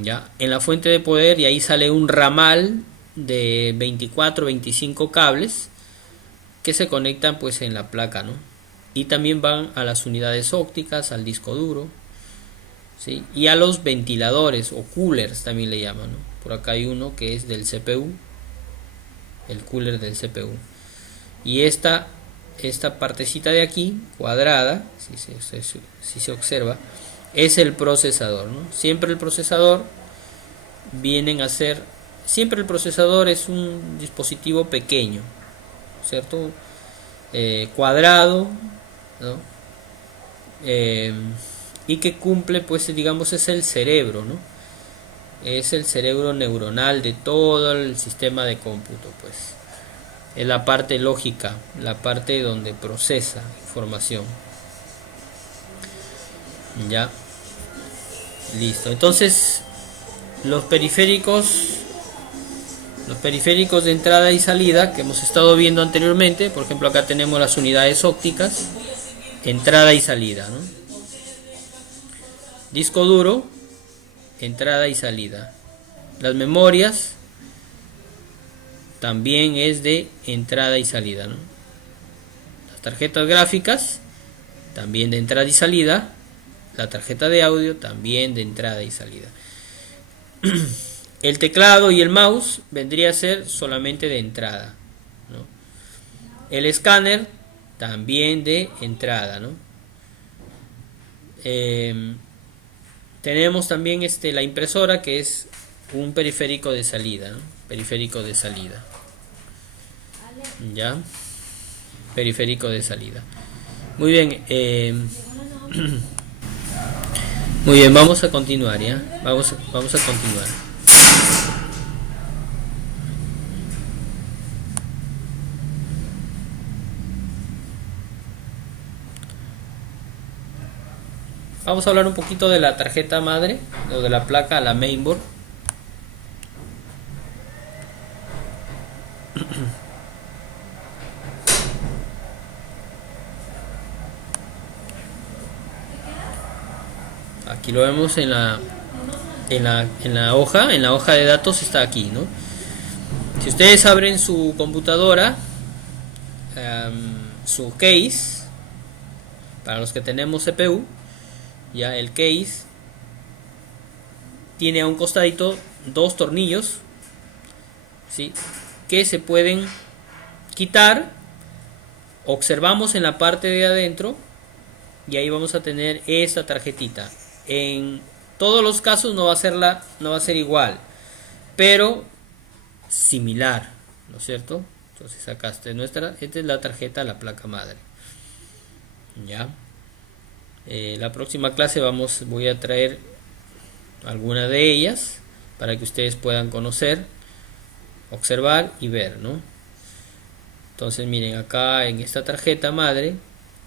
Ya, en la fuente de poder, y ahí sale un ramal de 24, 25 cables que se conectan pues en la placa, ¿no? Y también van a las unidades ópticas, al disco duro, ¿sí? Y a los ventiladores o coolers también le llaman, ¿no? Por acá hay uno que es del CPU, el cooler del CPU. Y esta partecita de aquí, cuadrada, si se observa, es el procesador, ¿no? Siempre el procesador es un dispositivo pequeño, ¿cierto? Cuadrado, ¿no? Y que cumple, pues digamos, es el cerebro, ¿no? Es el cerebro neuronal de todo el sistema de cómputo, pues. Es la parte lógica, la parte donde procesa información. Ya. Listo. Entonces, los periféricos de entrada y salida que hemos estado viendo anteriormente, por ejemplo, acá tenemos las unidades ópticas, entrada y salida, ¿no? Disco duro, entrada y salida. Las memorias también es de entrada y salida, ¿no? Las tarjetas gráficas también de entrada y salida. La tarjeta de audio también de entrada y salida. El teclado y el mouse vendría a ser solamente de entrada, ¿no? El escáner también de entrada, ¿no? Tenemos también la impresora, que es un periférico de salida, ¿no? Periférico de salida. Ya. Periférico de salida. Muy bien. Muy bien, vamos a continuar, ¿ya? Vamos a continuar. Vamos a hablar un poquito de la tarjeta madre, o de la placa, la mainboard. Aquí lo vemos en la hoja de datos, está aquí, ¿no? Si ustedes abren su computadora, su case, para los que tenemos CPU, ya el case tiene a un costadito dos tornillos, ¿sí? Que se pueden quitar. Observamos en la parte de adentro y ahí vamos a tener esta tarjetita. En todos los casos no va a ser igual, pero similar, ¿no es cierto? Entonces acá esta es la tarjeta, la placa madre. Ya. La próxima clase voy a traer alguna de ellas para que ustedes puedan conocer, observar y ver, ¿no? Entonces miren, acá en esta tarjeta madre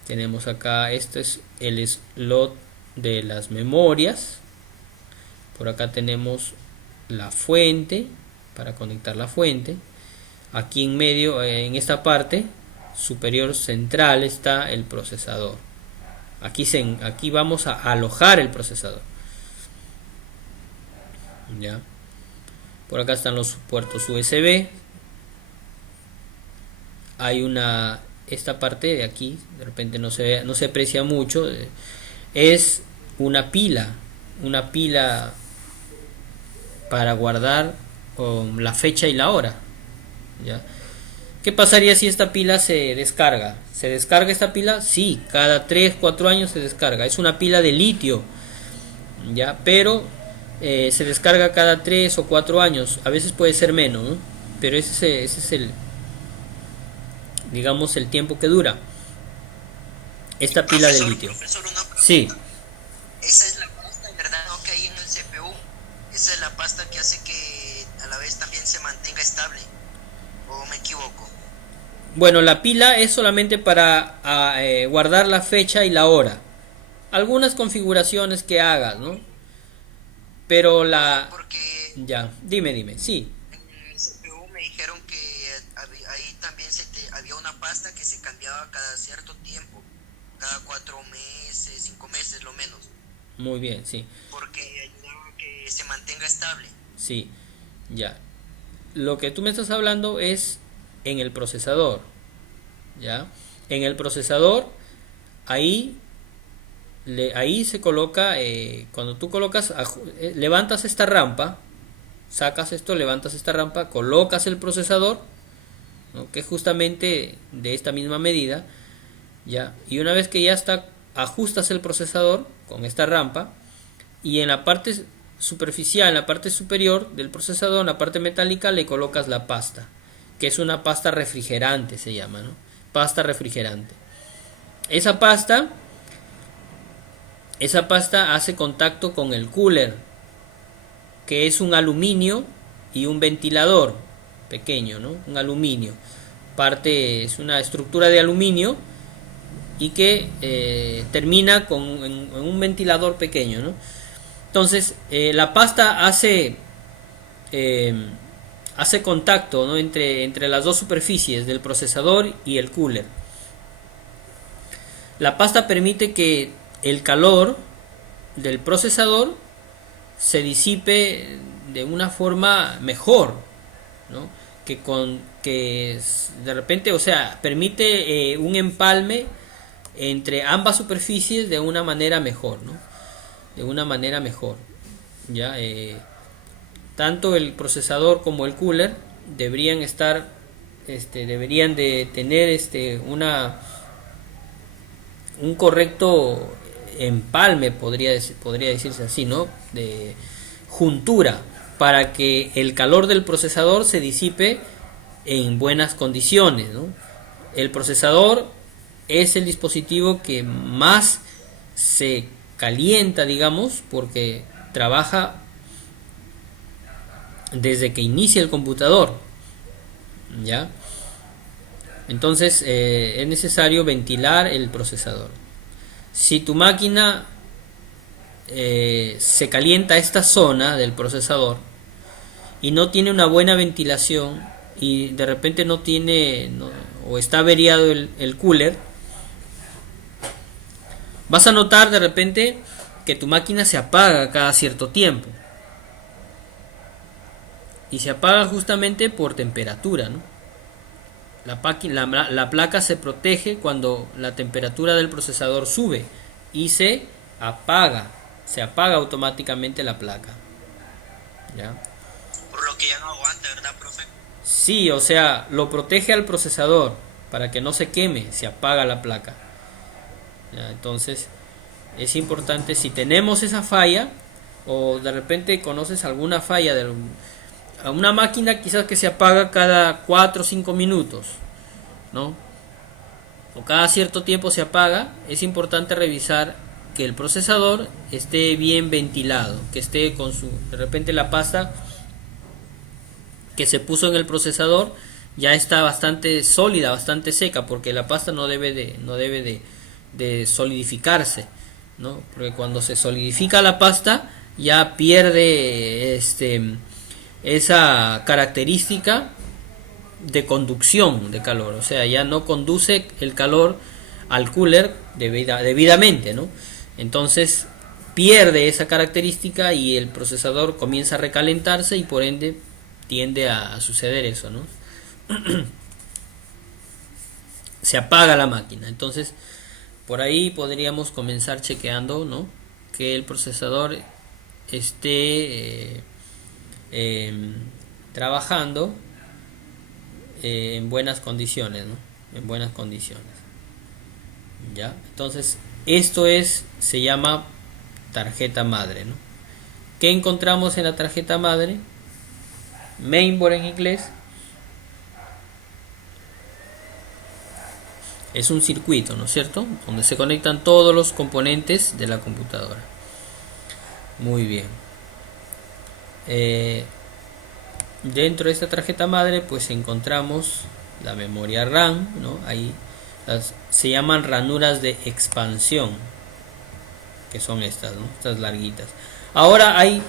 tenemos acá, este es el slot de las memorias. Por acá tenemos la fuente para conectar la fuente. Aquí en medio, en esta parte superior central, está el procesador. Aquí vamos a alojar el procesador. Ya. Por acá están los puertos USB. Hay esta parte de aquí, de repente no se aprecia mucho. Es una pila para guardar la fecha y la hora. ¿Ya? ¿Qué pasaría si esta pila se descarga? ¿Se descarga esta pila? Sí, cada 3-4 años se descarga. Es una pila de litio, ¿ya? Pero se descarga cada 3 o 4 años. A veces puede ser menos, ¿no? Pero ese es digamos, el tiempo que dura. esta pila de litio. Profesor, una pregunta. Sí, Esa es la pasta, ¿verdad? ¿No? Que hay en el CPU. Esa es la pasta que hace que a la vez también se mantenga estable. ¿O me equivoco? bueno, la pila es solamente para guardar la fecha y la hora. Algunas configuraciones que hagas, ¿no? Pero la... Porque Ya, dime, sí. en el CPU me dijeron que ahí también había una pasta que se cambiaba cada cierto tiempo. Cada 4 meses, 5 meses, lo menos. Muy bien, sí. Porque ayudaba a que se mantenga estable. Sí, ya. Lo que tú me estás hablando es en el procesador, ¿ya? En el procesador, ahí, ahí se coloca, cuando tú colocas, levantas esta rampa, sacas esto, levantas esta rampa, colocas el procesador, ¿no? Que es justamente de esta misma medida, ¿ya? Y una vez que ya está, ajustas el procesador con esta rampa, y en la parte superficial, en la parte superior del procesador, en la parte metálica, le colocas la pasta, que es una pasta refrigerante, se llama, ¿no? Pasta refrigerante. Esa pasta hace contacto con el cooler, que es un aluminio y un ventilador pequeño, ¿no? Un aluminio. Es una estructura de aluminio y que termina en un ventilador pequeño, ¿no? Entonces, la pasta hace contacto, ¿no? entre las dos superficies del procesador y el cooler. La pasta permite que el calor del procesador se disipe de una forma mejor, ¿no? Que de repente, o sea, permite un empalme entre ambas superficies de una manera mejor, ¿no? De una manera mejor, ya. Tanto el procesador como el cooler deberían de tener un correcto empalme, podría decirse así, ¿no? De juntura, para que el calor del procesador se disipe en buenas condiciones, ¿no? El procesador es el dispositivo que más se calienta, digamos, porque trabaja desde que inicia el computador, ¿ya? Entonces es necesario ventilar el procesador. Si tu máquina se calienta esta zona del procesador y no tiene una buena ventilación y de repente o está averiado el cooler, vas a notar de repente que tu máquina se apaga cada cierto tiempo. Y se apaga justamente por temperatura, ¿no? La placa se protege cuando la temperatura del procesador sube y se apaga automáticamente la placa, ¿ya? Por lo que ya no aguanta, ¿verdad, profe? Sí, o sea, lo protege al procesador para que no se queme, se apaga la placa, ¿ya? Entonces es importante, si tenemos esa falla o de repente conoces alguna falla a una máquina quizás que se apaga cada 4 o 5 minutos, ¿no? O cada cierto tiempo se apaga, es importante revisar que el procesador esté bien ventilado, que esté de repente la pasta que se puso en el procesador ya está bastante sólida, bastante seca, porque la pasta no debe de solidificarse, ¿no? Porque cuando se solidifica la pasta ya pierde esa característica de conducción de calor, o sea, ya no conduce el calor al cooler debidamente, ¿no? Entonces pierde esa característica y el procesador comienza a recalentarse y por ende tiende a suceder eso, ¿no? Se apaga la máquina. Entonces por ahí podríamos comenzar chequeando, ¿no? Que el procesador esté trabajando en buenas condiciones, ¿no? En buenas condiciones, ¿ya? Entonces esto se llama tarjeta madre, ¿no? ¿Qué encontramos en la tarjeta madre? Mainboard en inglés. Es un circuito, ¿no es cierto? Donde se conectan todos los componentes de la computadora. Muy bien. Dentro de esta tarjeta madre pues encontramos la memoria RAM, ¿no? Ahí se llaman ranuras de expansión, que son estas, ¿no? Estas larguitas. Ahora hay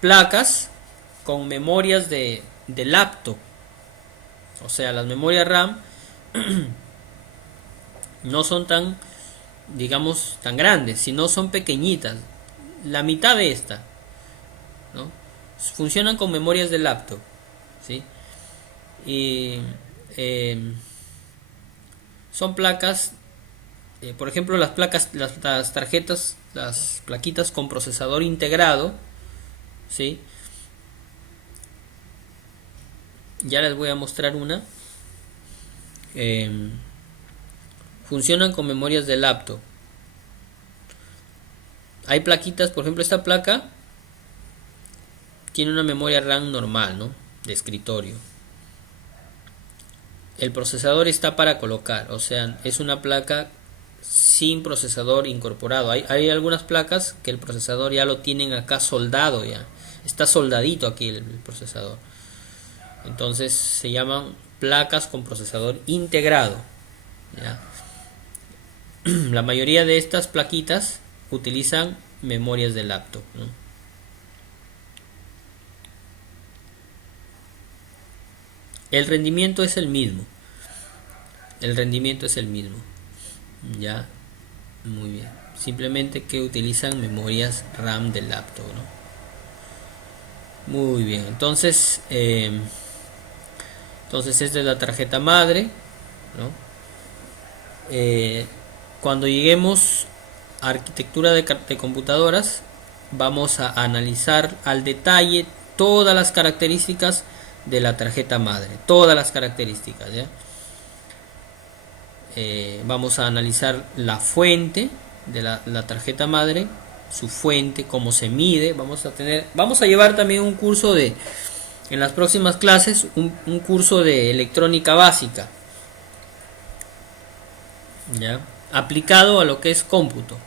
placas con memorias de laptop. O sea, las memorias RAM no son tan, digamos, tan grandes, sino son pequeñitas. La mitad de esta, ¿no? Funcionan con memorias de laptop, ¿sí? Y son placas, por ejemplo, las placas, las tarjetas, las plaquitas con procesador integrado, ¿sí? Ya les voy a mostrar una. Funcionan con memorias de laptop. Hay plaquitas, por ejemplo, esta placa tiene una memoria RAM normal, ¿no? De escritorio. El procesador está para colocar, o sea, es una placa sin procesador incorporado. Hay algunas placas que el procesador ya lo tienen acá soldado, ya está soldadito aquí el procesador. Entonces se llaman placas con procesador integrado, ¿ya? La mayoría de estas plaquitas utilizan memorias de laptop, ¿no? El rendimiento es el mismo. El rendimiento es el mismo. Ya, muy bien. Simplemente que utilizan memorias RAM del laptop, ¿no? Muy bien. Entonces esta es la tarjeta madre, ¿no? Cuando lleguemos a arquitectura de computadoras, vamos a analizar al detalle todas las características de la tarjeta madre, todas las características, ¿ya? Vamos a analizar la fuente de la tarjeta madre, su fuente, cómo se mide. Vamos a llevar también un curso en las próximas clases, un curso de electrónica básica, ¿ya? Aplicado a lo que es cómputo.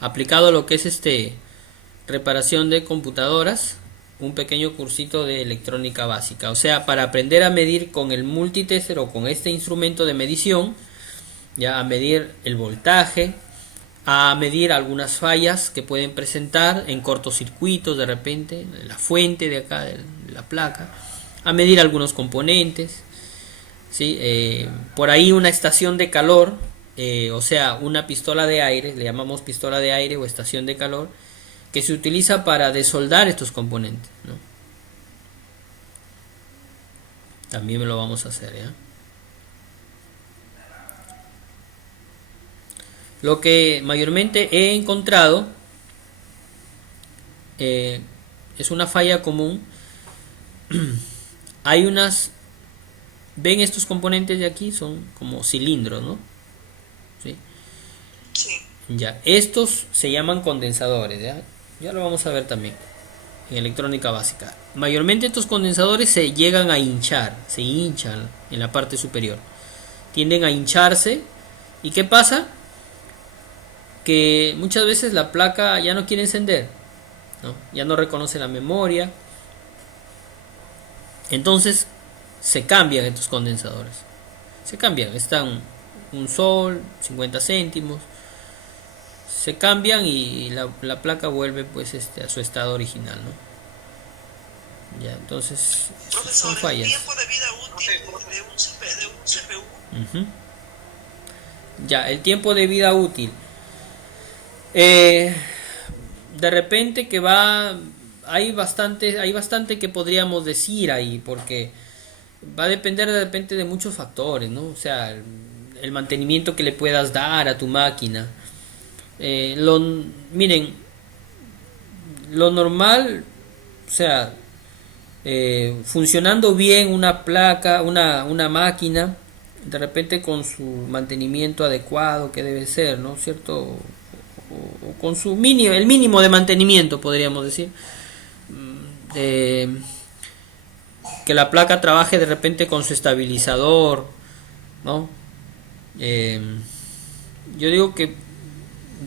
Aplicado a lo que es reparación de computadoras, un pequeño cursito de electrónica básica. O sea, para aprender a medir con el multitester o con este instrumento de medición, ya a medir el voltaje, a medir algunas fallas que pueden presentar en cortocircuitos de repente, la fuente de acá de la placa, a medir algunos componentes, ¿sí? Por ahí una estación de calor, o sea, una pistola de aire, le llamamos pistola de aire o estación de calor, que se utiliza para desoldar estos componentes, ¿no? También lo vamos a hacer, ¿ya? Lo que mayormente he encontrado es una falla común. Hay ven estos componentes de aquí, son como cilindros, ¿no? ¿Sí? Sí. Ya, estos se llaman condensadores, ¿ya? Ya lo vamos a ver también en electrónica básica. Mayormente estos condensadores se llegan a hinchar, se hinchan en la parte superior, tienden a hincharse. ¿Y qué pasa? Que muchas veces la placa ya no quiere encender, ¿no? Ya no reconoce la memoria. Entonces se cambian estos condensadores, se cambian, están un sol, 50 céntimos, se cambian y la placa vuelve pues a su estado original, ¿no? Ya, entonces Profesor, son fallas. el tiempo de vida útil de un CPU. Uh-huh. Ya, el tiempo de vida útil. De repente que hay bastante que podríamos decir ahí, porque va a depender de repente de muchos factores, ¿no? O sea, el mantenimiento que le puedas dar a tu máquina. Miren, lo normal, o sea, funcionando bien una placa, una máquina, de repente con su mantenimiento adecuado que debe ser, ¿no? ¿Cierto? O con su el mínimo de mantenimiento, podríamos decir. que la placa trabaje de repente con su estabilizador, ¿no? Yo digo que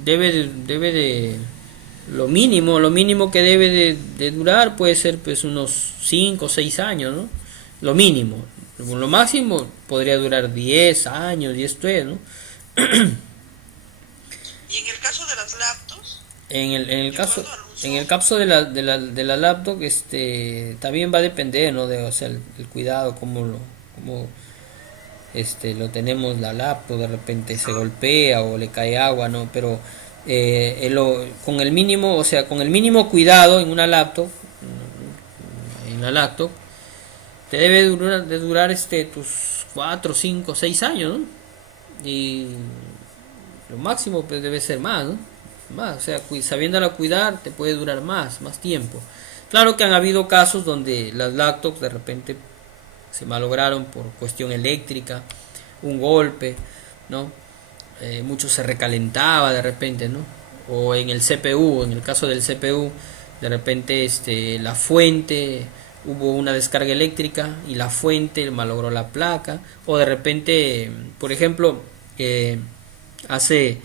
debe de lo mínimo que debe de durar puede ser pues unos 5 o 6 años, ¿no? Lo mínimo. Lo máximo podría durar 10 años, 10 ¿no? Y en el caso de las laptops, En el de caso acuerdo al uso, en el caso de la laptop, también va a depender, ¿no? De, o sea, el cuidado, cómo lo tenemos la laptop, de repente se golpea o le cae agua, ¿no? Pero con el mínimo, o sea, con el mínimo cuidado en la laptop, te debe durar tus 4 5 6 años, ¿no? Y lo máximo pues debe ser más, ¿no? Más, o sea, sabiéndola cuidar te puede durar más tiempo. Claro que han habido casos donde las laptops de repente se malograron por cuestión eléctrica, un golpe, ¿no? Mucho se recalentaba de repente, ¿no? O en el CPU, en el caso del CPU, de repente la fuente, hubo una descarga eléctrica y la fuente malogró la placa, o de repente, por ejemplo, hace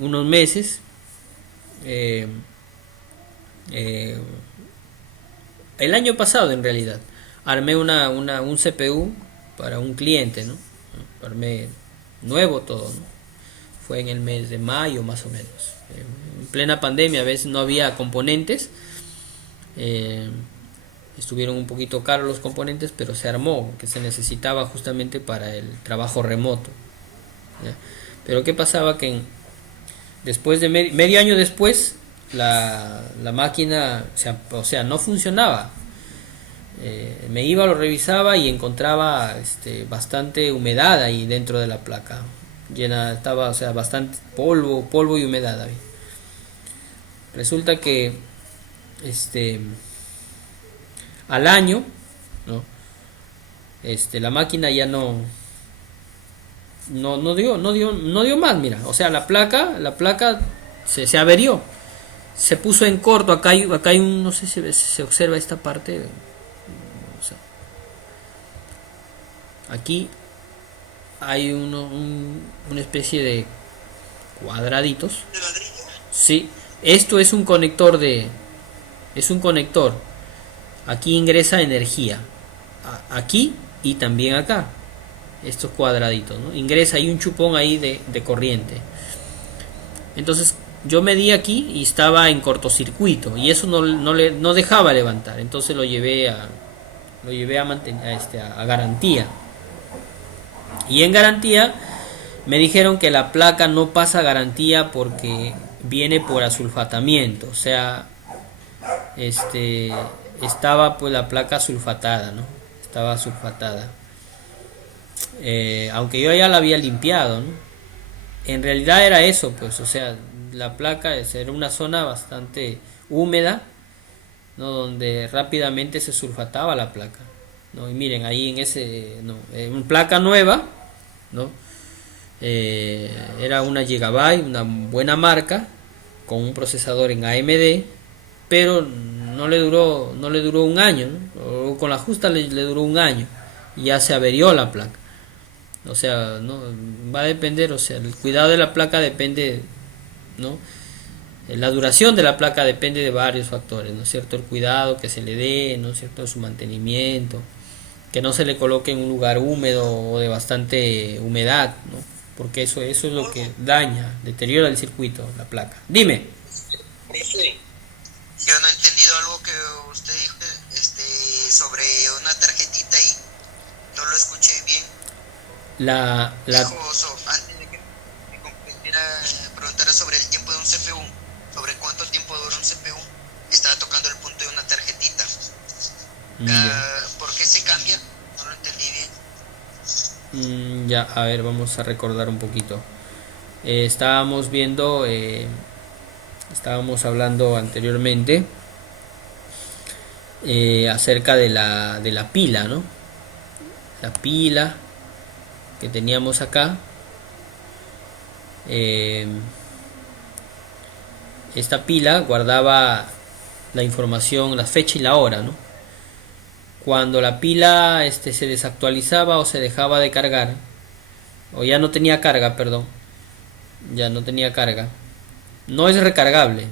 unos meses, el año pasado en realidad, armé un CPU para un cliente, ¿no? Armé nuevo todo, ¿no? Fue en el mes de mayo más o menos. En plena pandemia a veces no había componentes. Estuvieron un poquito caros los componentes, pero se armó, que se necesitaba justamente para el trabajo remoto, ¿ya? Pero qué pasaba que después de medio año después la máquina, o sea, no funcionaba. Me iba, lo revisaba y encontraba bastante humedad ahí dentro de la placa. Estaba, o sea, bastante polvo y humedad ahí. Resulta que al año, ¿no? La máquina ya no dio más, mira, o sea, la placa se averió, se puso en corto. Acá hay un, no sé si se observa esta parte, o sea, aquí hay una especie de cuadraditos. de ladrillo. Sí, esto es un conector aquí ingresa energía, aquí y también acá, estos cuadraditos, ¿no? Ingresa, hay un chupón ahí de corriente. Entonces yo medí aquí y estaba en cortocircuito y eso no dejaba levantar. Entonces lo llevé a garantía, y en garantía me dijeron que la placa no pasa garantía porque viene por asulfatamiento, o sea, estaba pues la placa sulfatada, ¿no? Estaba sulfatada. Aunque yo ya la había limpiado, ¿no? En realidad era eso, pues, o sea, la placa era una zona bastante húmeda, ¿no? Donde rápidamente se sulfataba la placa, ¿no? Y miren, ahí en placa nueva, ¿no? Era una Gigabyte, una buena marca, con un procesador en AMD, pero no le duró un año, ¿no? O con la justa le duró un año y ya se averió la placa. O sea, no va a depender, o sea, el cuidado de la placa depende, ¿no? La duración de la placa depende de varios factores, ¿no es cierto? El cuidado que se le dé, ¿no es cierto? Su mantenimiento, que no se le coloque en un lugar húmedo o de bastante humedad, ¿no? Porque eso es lo que deteriora el circuito, la placa. Dime. Yo no he entendido algo que usted dijo, sobre una tarjetita ahí. No lo escuché bien. Antes de que me preguntara sobre el tiempo de un CPU, sobre cuánto tiempo dura un CPU, estaba tocando el punto de una tarjetita. ¿Por qué se cambia? No lo entendí bien. Ya, a ver, vamos a recordar un poquito. Estábamos hablando anteriormente acerca de la pila, ¿no? La pila que teníamos acá. Esta pila guardaba la información, la fecha y la hora, ¿no? cuando la pila se desactualizaba o se dejaba de cargar, o ya no tenía carga, perdón, ya no tenía carga, no es recargable.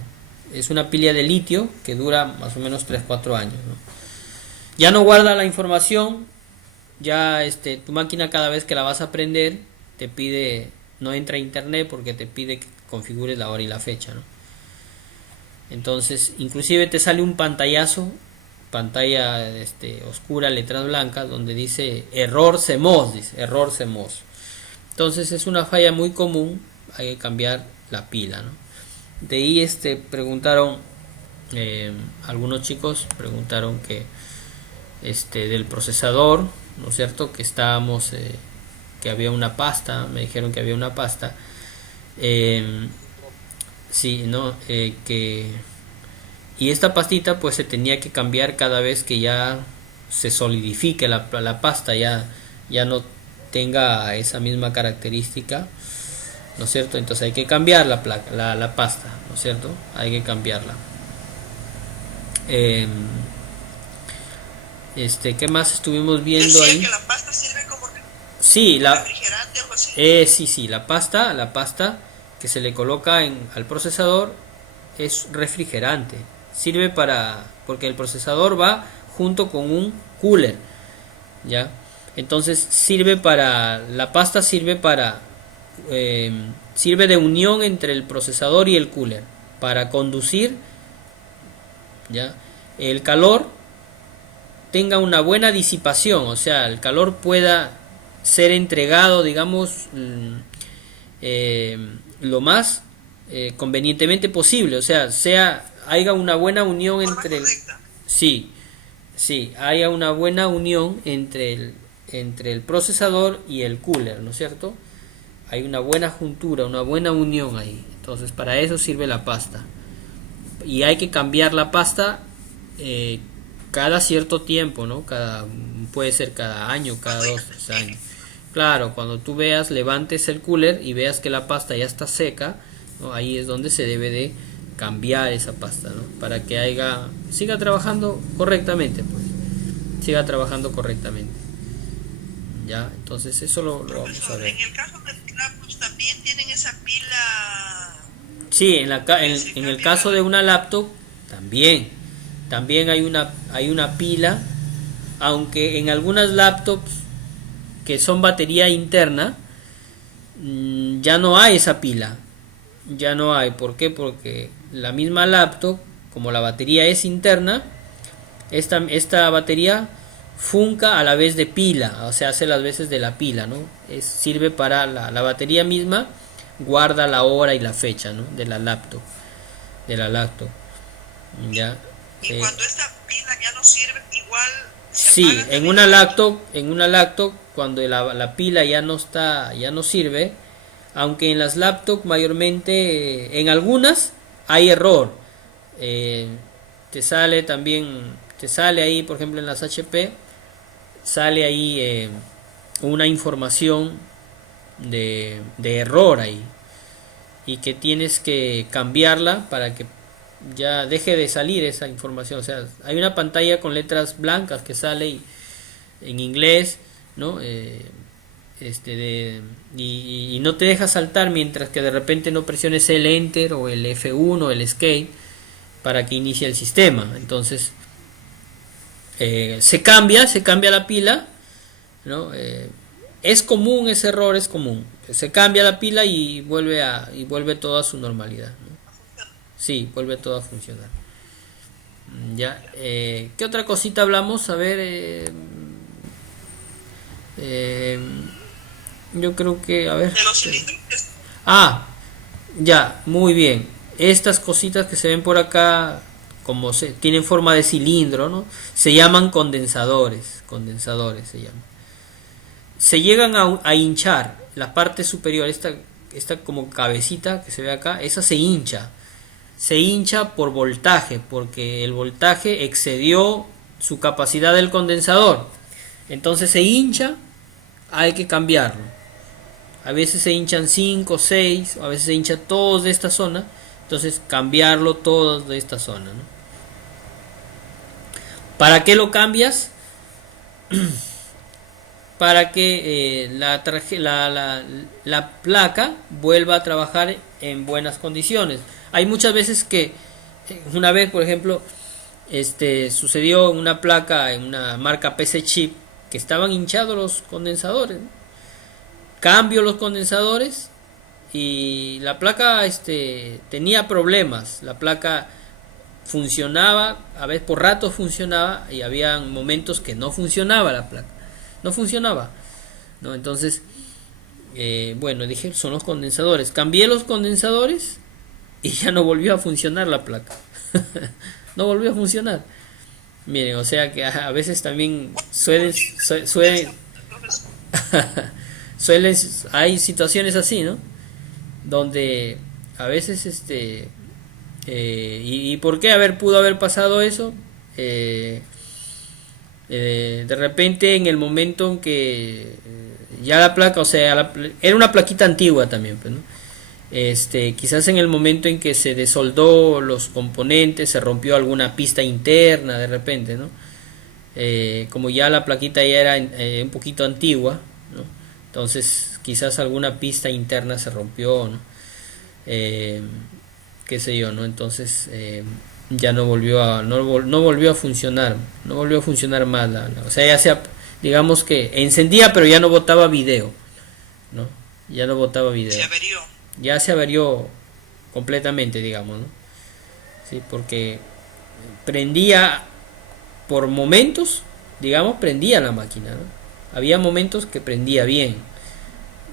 Es una pila de litio que dura más o menos 3-4 años, ¿no? Ya no guarda la información, ya tu máquina cada vez que la vas a prender te pide, no entra a internet porque te pide que configures la hora y la fecha, ¿no? Entonces inclusive te sale un pantallazo, pantalla oscura, letras blancas, donde dice error CMOS, dice error CMOS. Entonces es una falla muy común, hay que cambiar la pila, ¿no? De ahí preguntaron, algunos chicos preguntaron que del procesador, ¿no es cierto? Que estábamos, que había una pasta, me dijeron que había una pasta, sí, ¿no? Y esta pastita pues se tenía que cambiar cada vez que ya se solidifique la pasta, ya no tenga esa misma característica, ¿no es cierto? Entonces hay que cambiar la pasta, ¿no es cierto? Hay que cambiarla. ¿Qué más estuvimos viendo Decía ahí? que la pasta sirve como Sí, refrigerante, algo así. sí, la pasta que se le coloca al procesador es refrigerante. Sirve porque el procesador va junto con un cooler, ¿ya? Entonces la pasta sirve sirve de unión entre el procesador y el cooler para conducir, ¿ya? El calor tenga una buena disipación, o sea, el calor pueda ser entregado, digamos, lo más convenientemente posible, o sea, haya una buena unión entre sí, haya una buena unión entre el procesador y el cooler, ¿no es cierto? Hay una buena juntura, una buena unión ahí. Entonces para eso sirve la pasta. Y hay que cambiar la pasta cada cierto tiempo, ¿no? Puede ser cada año, cada 2-3 años. Claro, cuando tú levantes el cooler y veas que la pasta ya está seca, ¿no? Ahí es donde se debe de cambiar esa pasta, ¿no? Para que siga trabajando correctamente, pues. Siga trabajando correctamente. Ya, entonces eso lo vamos a ver. En el caso de los laptops también tienen esa pila. Sí, en el caso de una laptop también hay una pila, aunque en algunas laptops que son batería interna ya no hay esa pila, ya no hay. ¿Por qué? Porque la misma laptop, como la batería es interna, esta batería funca a la vez de pila, o sea, hace las veces de la pila, ¿no? Sirve para la batería misma, guarda la hora y la fecha, ¿no? De la laptop, ¿ya? Y cuando esta pila ya no sirve, igual sí, en una laptop cuando la pila ya no sirve, aunque en las laptops mayormente, en algunas hay error, te sale ahí, por ejemplo en las HP sale ahí una información de error ahí, y que tienes que cambiarla para que ya deje de salir esa información. O sea, hay una pantalla con letras blancas que sale en inglés, ¿no? Y no te deja saltar mientras que de repente no presiones el enter o el F1 o el escape para que inicie el sistema. Entonces se cambia la pila, ¿no? Es común, ese error es común. Se cambia la pila y vuelve todo a su normalidad, ¿no? Sí, vuelve todo a funcionar. Ya, ¿qué otra cosita hablamos? A ver, yo creo que, a ver. de los cilindros. Ya, muy bien. Estas cositas que se ven por acá, tienen forma de cilindro, ¿no? Se llaman condensadores se llaman. Se llegan a hinchar la parte superior, esta como cabecita que se ve acá, esa se hincha por voltaje, porque el voltaje excedió su capacidad del condensador. Entonces se hincha, hay que cambiarlo. A veces se hinchan 5, 6, a veces se hincha todos de esta zona. Entonces cambiarlo todos de esta zona, ¿no? ¿Para qué lo cambias? para que la placa vuelva a trabajar en buenas condiciones. Hay muchas veces que, una vez por ejemplo, sucedió en una placa, en una marca PC Chip, que estaban hinchados los condensadores, ¿no? Cambio los condensadores y la placa tenía problemas. La placa funcionaba, a veces por ratos funcionaba y había momentos que no funcionaba la placa. No funcionaba, ¿no? Entonces, bueno, dije, son los condensadores. Cambié los condensadores y ya no volvió a funcionar la placa. No volvió a funcionar. Miren, o sea que a veces también hay situaciones así, ¿no? Donde a veces y por qué pudo haber pasado eso. De repente en el momento en que ya la placa, o sea, era una plaquita antigua también, pues, ¿no? Quizás en el momento en que se desoldó los componentes, se rompió alguna pista interna de repente, ¿no? Como ya la plaquita ya era un poquito antigua, ¿no? Entonces quizás alguna pista interna se rompió, ¿no? Qué sé yo, ¿no? Entonces ya no volvió a funcionar, no volvió a funcionar más o sea, digamos que encendía pero ya no botaba video, ¿no? Ya no botaba video. Se averió. Ya se averió completamente, digamos, ¿no? Sí, porque prendía por momentos, digamos, prendía la máquina, ¿no? Había momentos que prendía bien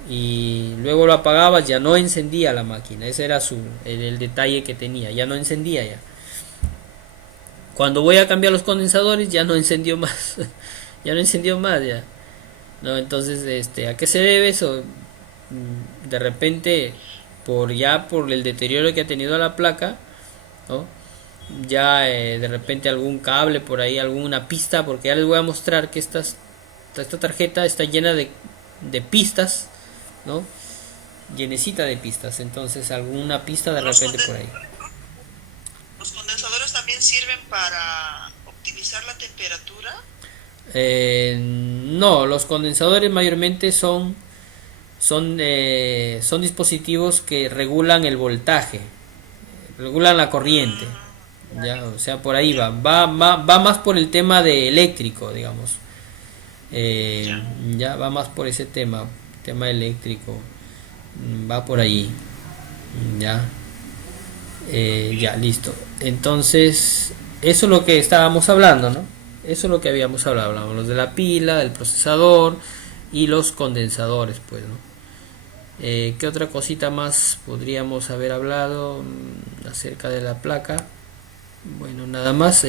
y luego lo apagabas, ya no encendía la máquina. Ese era el detalle que tenía, ya no encendía ya. Cuando voy a cambiar los condensadores ya no encendió más. Ya no encendió más ya. No, entonces ¿a qué se debe eso? De repente por el deterioro que ha tenido la placa, ¿no? Ya de repente algún cable por ahí, alguna pista, porque ya les voy a mostrar que esta tarjeta está llena de pistas, ¿no? Llenecita de pistas, entonces alguna pista de repente por ahí. ¿Los condensadores también sirven para optimizar la temperatura? No, los condensadores mayormente son dispositivos que regulan el voltaje, regulan la corriente, ya, o sea, por ahí va más por el tema de eléctrico, digamos, ya va más por ese tema eléctrico, va por ahí, ya, ya, listo. Entonces, eso es lo que estábamos hablando, ¿no? Eso es lo que habíamos hablado, hablamos de la pila, del procesador y los condensadores, pues, ¿no? ¿Qué otra cosita más podríamos haber hablado acerca de la placa? Bueno, nada más.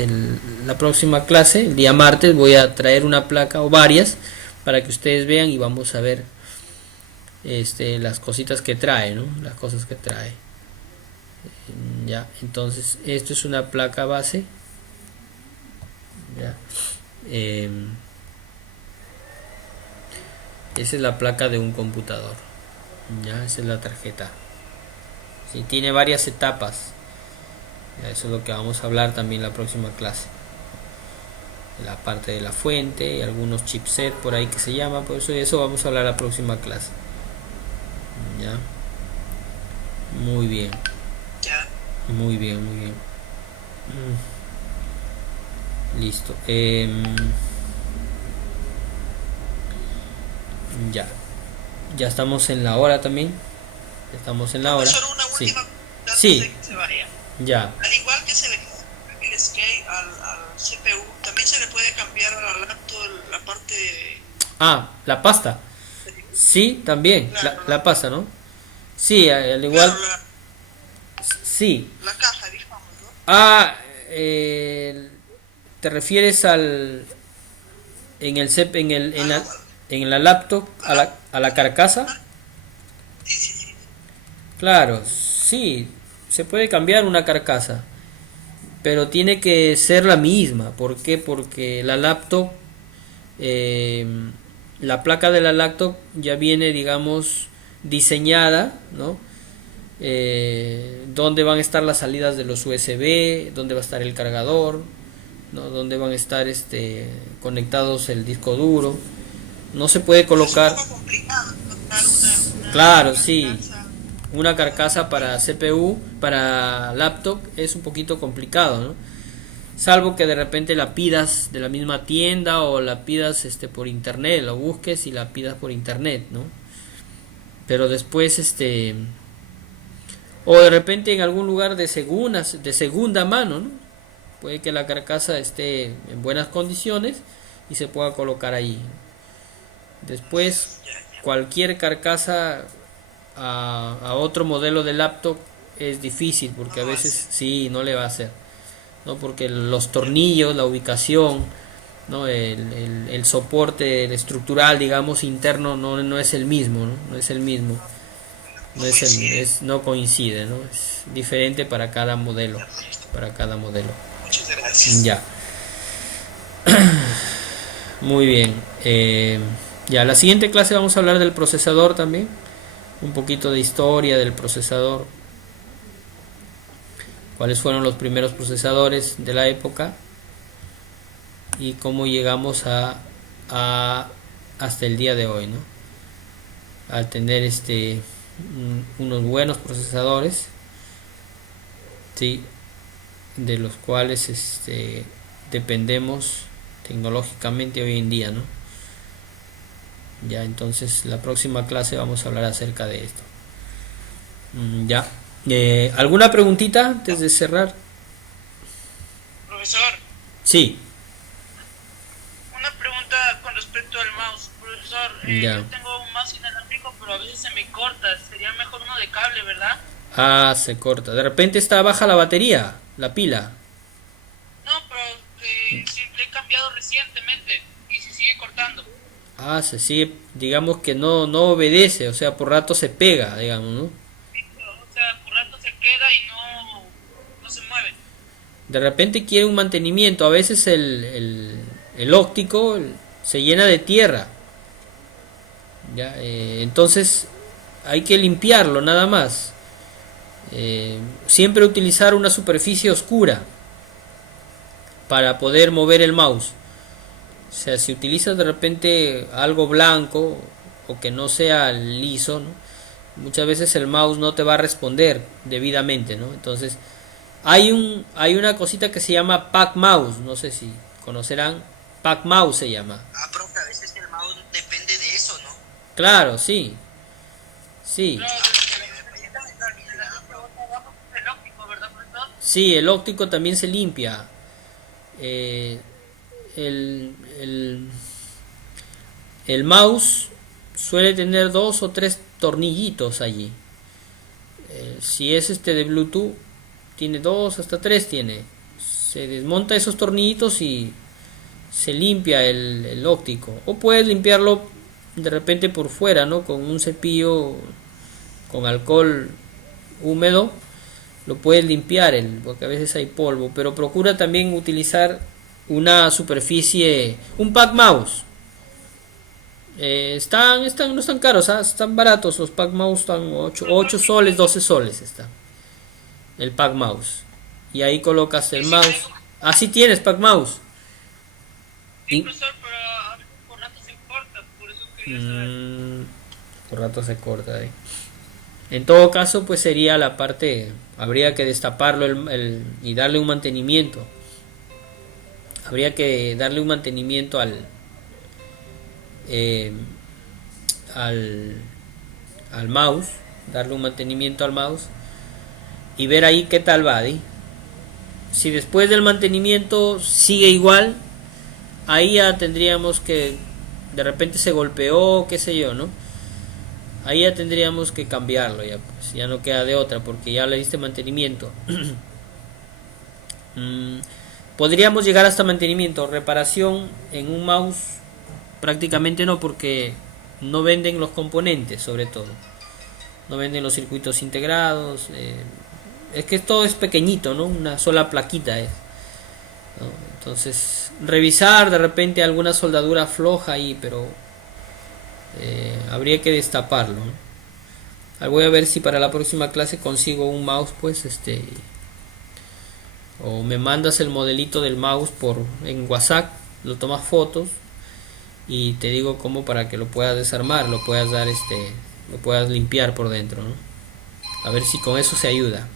La próxima clase, el día martes, voy a traer una placa o varias para que ustedes vean y vamos a ver las cositas que trae, ¿no? Las cosas que trae. Ya, entonces esto es una placa base. Ya. Esa es la placa de un computador. Ya, esa es la tarjeta. Sí, tiene varias etapas. Ya, eso es lo que vamos a hablar también en la próxima clase. La parte de la fuente y algunos chipset por ahí que se llama, por eso vamos a hablar la próxima clase. Ya. Muy bien. Muy bien, muy bien. Listo. Ya estamos en la hora también. Estamos en la hora. Solo una Sí. última antes Sí. de que se vaya. Ya. Al igual que se le cambia el SCADE al CPU, también se le puede cambiar a la laptop la parte La pasta. Sí, también. Claro. La pasta, ¿no? Sí, al igual. Claro, Sí. la caja, digamos, ¿no? ¿Te refieres en la laptop a la carcasa? Sí. Claro, sí, se puede cambiar una carcasa, pero tiene que ser la misma. ¿Por qué? Porque la laptop, la placa de la laptop ya viene, digamos, diseñada, ¿no? Dónde van a estar las salidas de los USB, dónde va a estar el cargador, ¿no? Donde van a estar conectados el disco duro. No se puede colocar, Es un poco complicado encontrar claro, una sí, carcasa. una carcasa para CPU, para laptop es un poquito complicado, ¿no? Salvo que de repente la pidas de la misma tienda o la pidas por internet, lo busques y la pidas por internet, ¿no? Pero después o de repente en algún lugar de segunda mano, ¿no? Puede que la carcasa esté en buenas condiciones y se pueda colocar allí. Después Ya, ya. cualquier carcasa a otro modelo de laptop es difícil No porque a lo veces hace. sí no le va a hacer, ¿no? Porque los tornillos, la ubicación, ¿no? El soporte el estructural, digamos, interno no es el mismo, ¿no? No es el mismo, No coincide. no coincide, ¿no? Es diferente Perfecto. para cada modelo. Muchas gracias. Ya, muy bien. Ya, la siguiente clase vamos a hablar del procesador también, un poquito de historia del procesador, cuáles fueron los primeros procesadores de la época y cómo llegamos a hasta el día de hoy, ¿no? Al tener unos buenos procesadores, sí, de los cuales dependemos tecnológicamente hoy en día, ¿no? Ya, entonces la próxima clase vamos a hablar acerca de esto. Ya. ¿Alguna preguntita antes de cerrar? Profesor, Sí, una pregunta con respecto al mouse. Profesor, ya. yo tengo un mouse inalámbrico, pero a veces se me corta. Sería mejor uno de cable, ¿verdad? Ah, se corta. De repente está baja la batería, la pila. No, pero sí, le he cambiado recientemente y se sigue cortando. Ah, se sigue, digamos que no obedece, o sea, por rato se pega, digamos, ¿no? Sí, o sea, por rato se queda y no se mueve. De repente quiere un mantenimiento, a veces el óptico se llena de tierra, ¿ya? Entonces hay que limpiarlo nada más. Siempre utilizar una superficie oscura para poder mover el mouse. O sea, si utilizas de repente algo blanco o que no sea liso, ¿no? Muchas veces el mouse no te va a responder debidamente, ¿no? Entonces, hay una cosita que se llama Pack Mouse, no sé si conocerán, Pack Mouse se llama. Ah, profe, a veces el mouse depende de eso, ¿no? Claro, sí, sí, Claro, Ah, porque a mí me falla necesita con esta habilidad, profe. el óptico, ¿verdad, profesor? sí, el óptico también se limpia. Eh, el, el, el mouse suele tener dos o tres tornillitos allí. Si es de Bluetooth, tiene dos hasta tres tiene. Se desmonta esos tornillitos y se limpia el óptico. O puedes limpiarlo de repente por fuera, ¿no? Con un cepillo con alcohol húmedo. Lo puedes limpiar, porque a veces hay polvo. Pero procura también utilizar una superficie, un pack mouse. No están caros, ¿ah? Están baratos. Los pack mouse están 8 soles, 12 soles está el pack mouse. Y ahí colocas el Sí, sí mouse. tengo. Así tienes pack mouse. Sí, Y- profesor, pero a veces por rato se corta, por eso quería saber. Mm, por rato se corta ahí. En todo caso, pues sería la parte, habría que destaparlo y darle un mantenimiento. Habría que darle un mantenimiento eh, al, al mouse, darle un mantenimiento al mouse y ver ahí qué tal va, ¿sí? Si después del mantenimiento sigue igual, ahí ya tendríamos que, de repente se golpeó, qué sé yo, ¿no? Ahí ya tendríamos que cambiarlo, ya pues, ya no queda de otra porque ya le diste mantenimiento. Mm, Podríamos llegar hasta mantenimiento, reparación en un mouse prácticamente no, porque no venden los componentes, sobre todo no venden los circuitos integrados. Es que todo es pequeñito, ¿no? Una sola plaquita es, ¿no? Entonces revisar de repente alguna soldadura floja ahí, pero habría que destaparlo, ¿no? Voy a ver si para la próxima clase consigo un mouse, pues o me mandas el modelito del mouse en WhatsApp, lo tomas fotos y te digo cómo para que lo puedas desarmar, lo puedas dar lo puedas limpiar por dentro, ¿no? A ver si con eso se ayuda.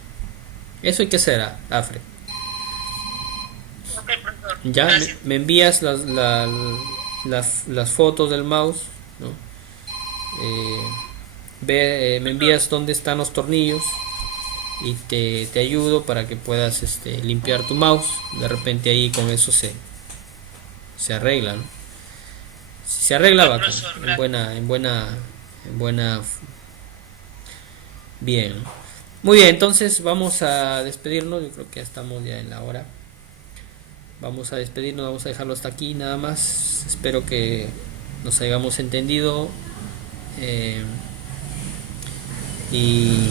Eso hay que hacer, Alfred. Ok, profesor. Ya Gracias. me envías las fotos del mouse, ¿no? Me envías dónde están los tornillos y te ayudo para que puedas limpiar tu mouse. De repente ahí con eso se arregla, ¿no? Si se arregla va Profesor, en buena bien. Muy bien, entonces vamos a despedirnos. Yo creo que ya estamos ya en la hora. Vamos a despedirnos, vamos a dejarlo hasta aquí nada más. Espero que nos hayamos entendido. Y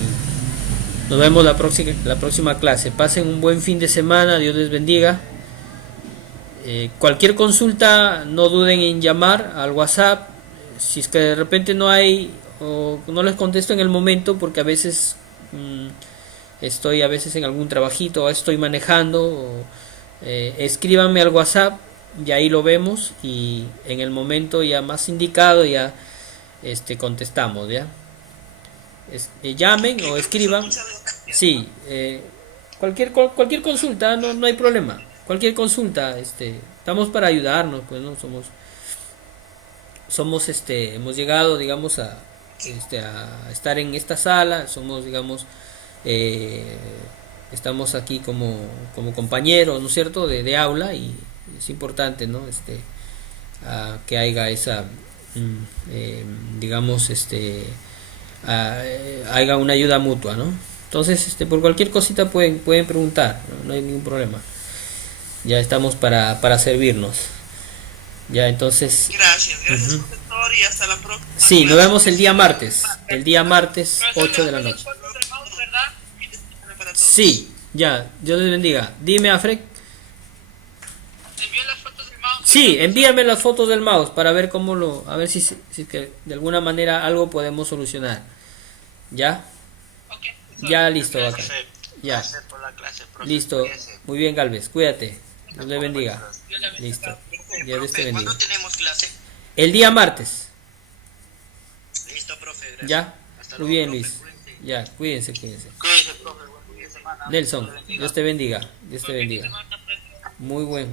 nos vemos la próxima clase. Pasen un buen fin de semana. Dios les bendiga. Cualquier consulta, no duden en llamar al WhatsApp. Si es que de repente no hay o no les contesto en el momento, porque a veces estoy a veces en algún trabajito o estoy manejando, escríbanme al WhatsApp y ahí lo vemos y en el momento ya más indicado ya contestamos, ¿ya? Llamen o escriban. Muchas gracias. Sí, cualquier consulta, no hay problema. Cualquier consulta, estamos para ayudarnos, pues no somos hemos llegado, digamos, a estar en esta sala, somos, digamos, estamos aquí como compañeros, ¿no es cierto?, de aula, y es importante, ¿no?, que haya esa, digamos, haya una ayuda mutua, ¿no? Entonces, por cualquier cosita pueden preguntar, no hay ningún problema. Ya estamos para servirnos. Ya, entonces. Gracias, profesor, y hasta la próxima. Sí, nos vemos el día martes. El día martes, 8 de la noche. ¿Verdad? Fin de semana para todos. Sí, ya, Dios les bendiga. Dime, Afrek. ¿Te envió las fotos del mouse? Sí, envíame las fotos del mouse para ver a ver si que de alguna manera algo podemos solucionar. ¿Ya? Ok, profesor. Ya, listo, acá. Perfecto. Ya. Gracias por la clase, profe. Listo. Cuídese. Muy bien, Galvez, cuídate. Dios le bendiga. Dios le bendiga. Listo. Profe, Dios te bendiga. ¿cuándo tenemos clase? El día martes. Listo, profe. Gracias. ¿Ya? Hasta Muy luego, bien, profe. Luis. Cuídense. Ya, cuídense. Cuídense, profe. Buen fin de semana. Nelson, Dios le bendiga. Dios te bendiga. Dios te Buen fin de bendiga. semana, profesor. Muy bien,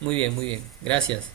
muy bien. Muy bien. Gracias.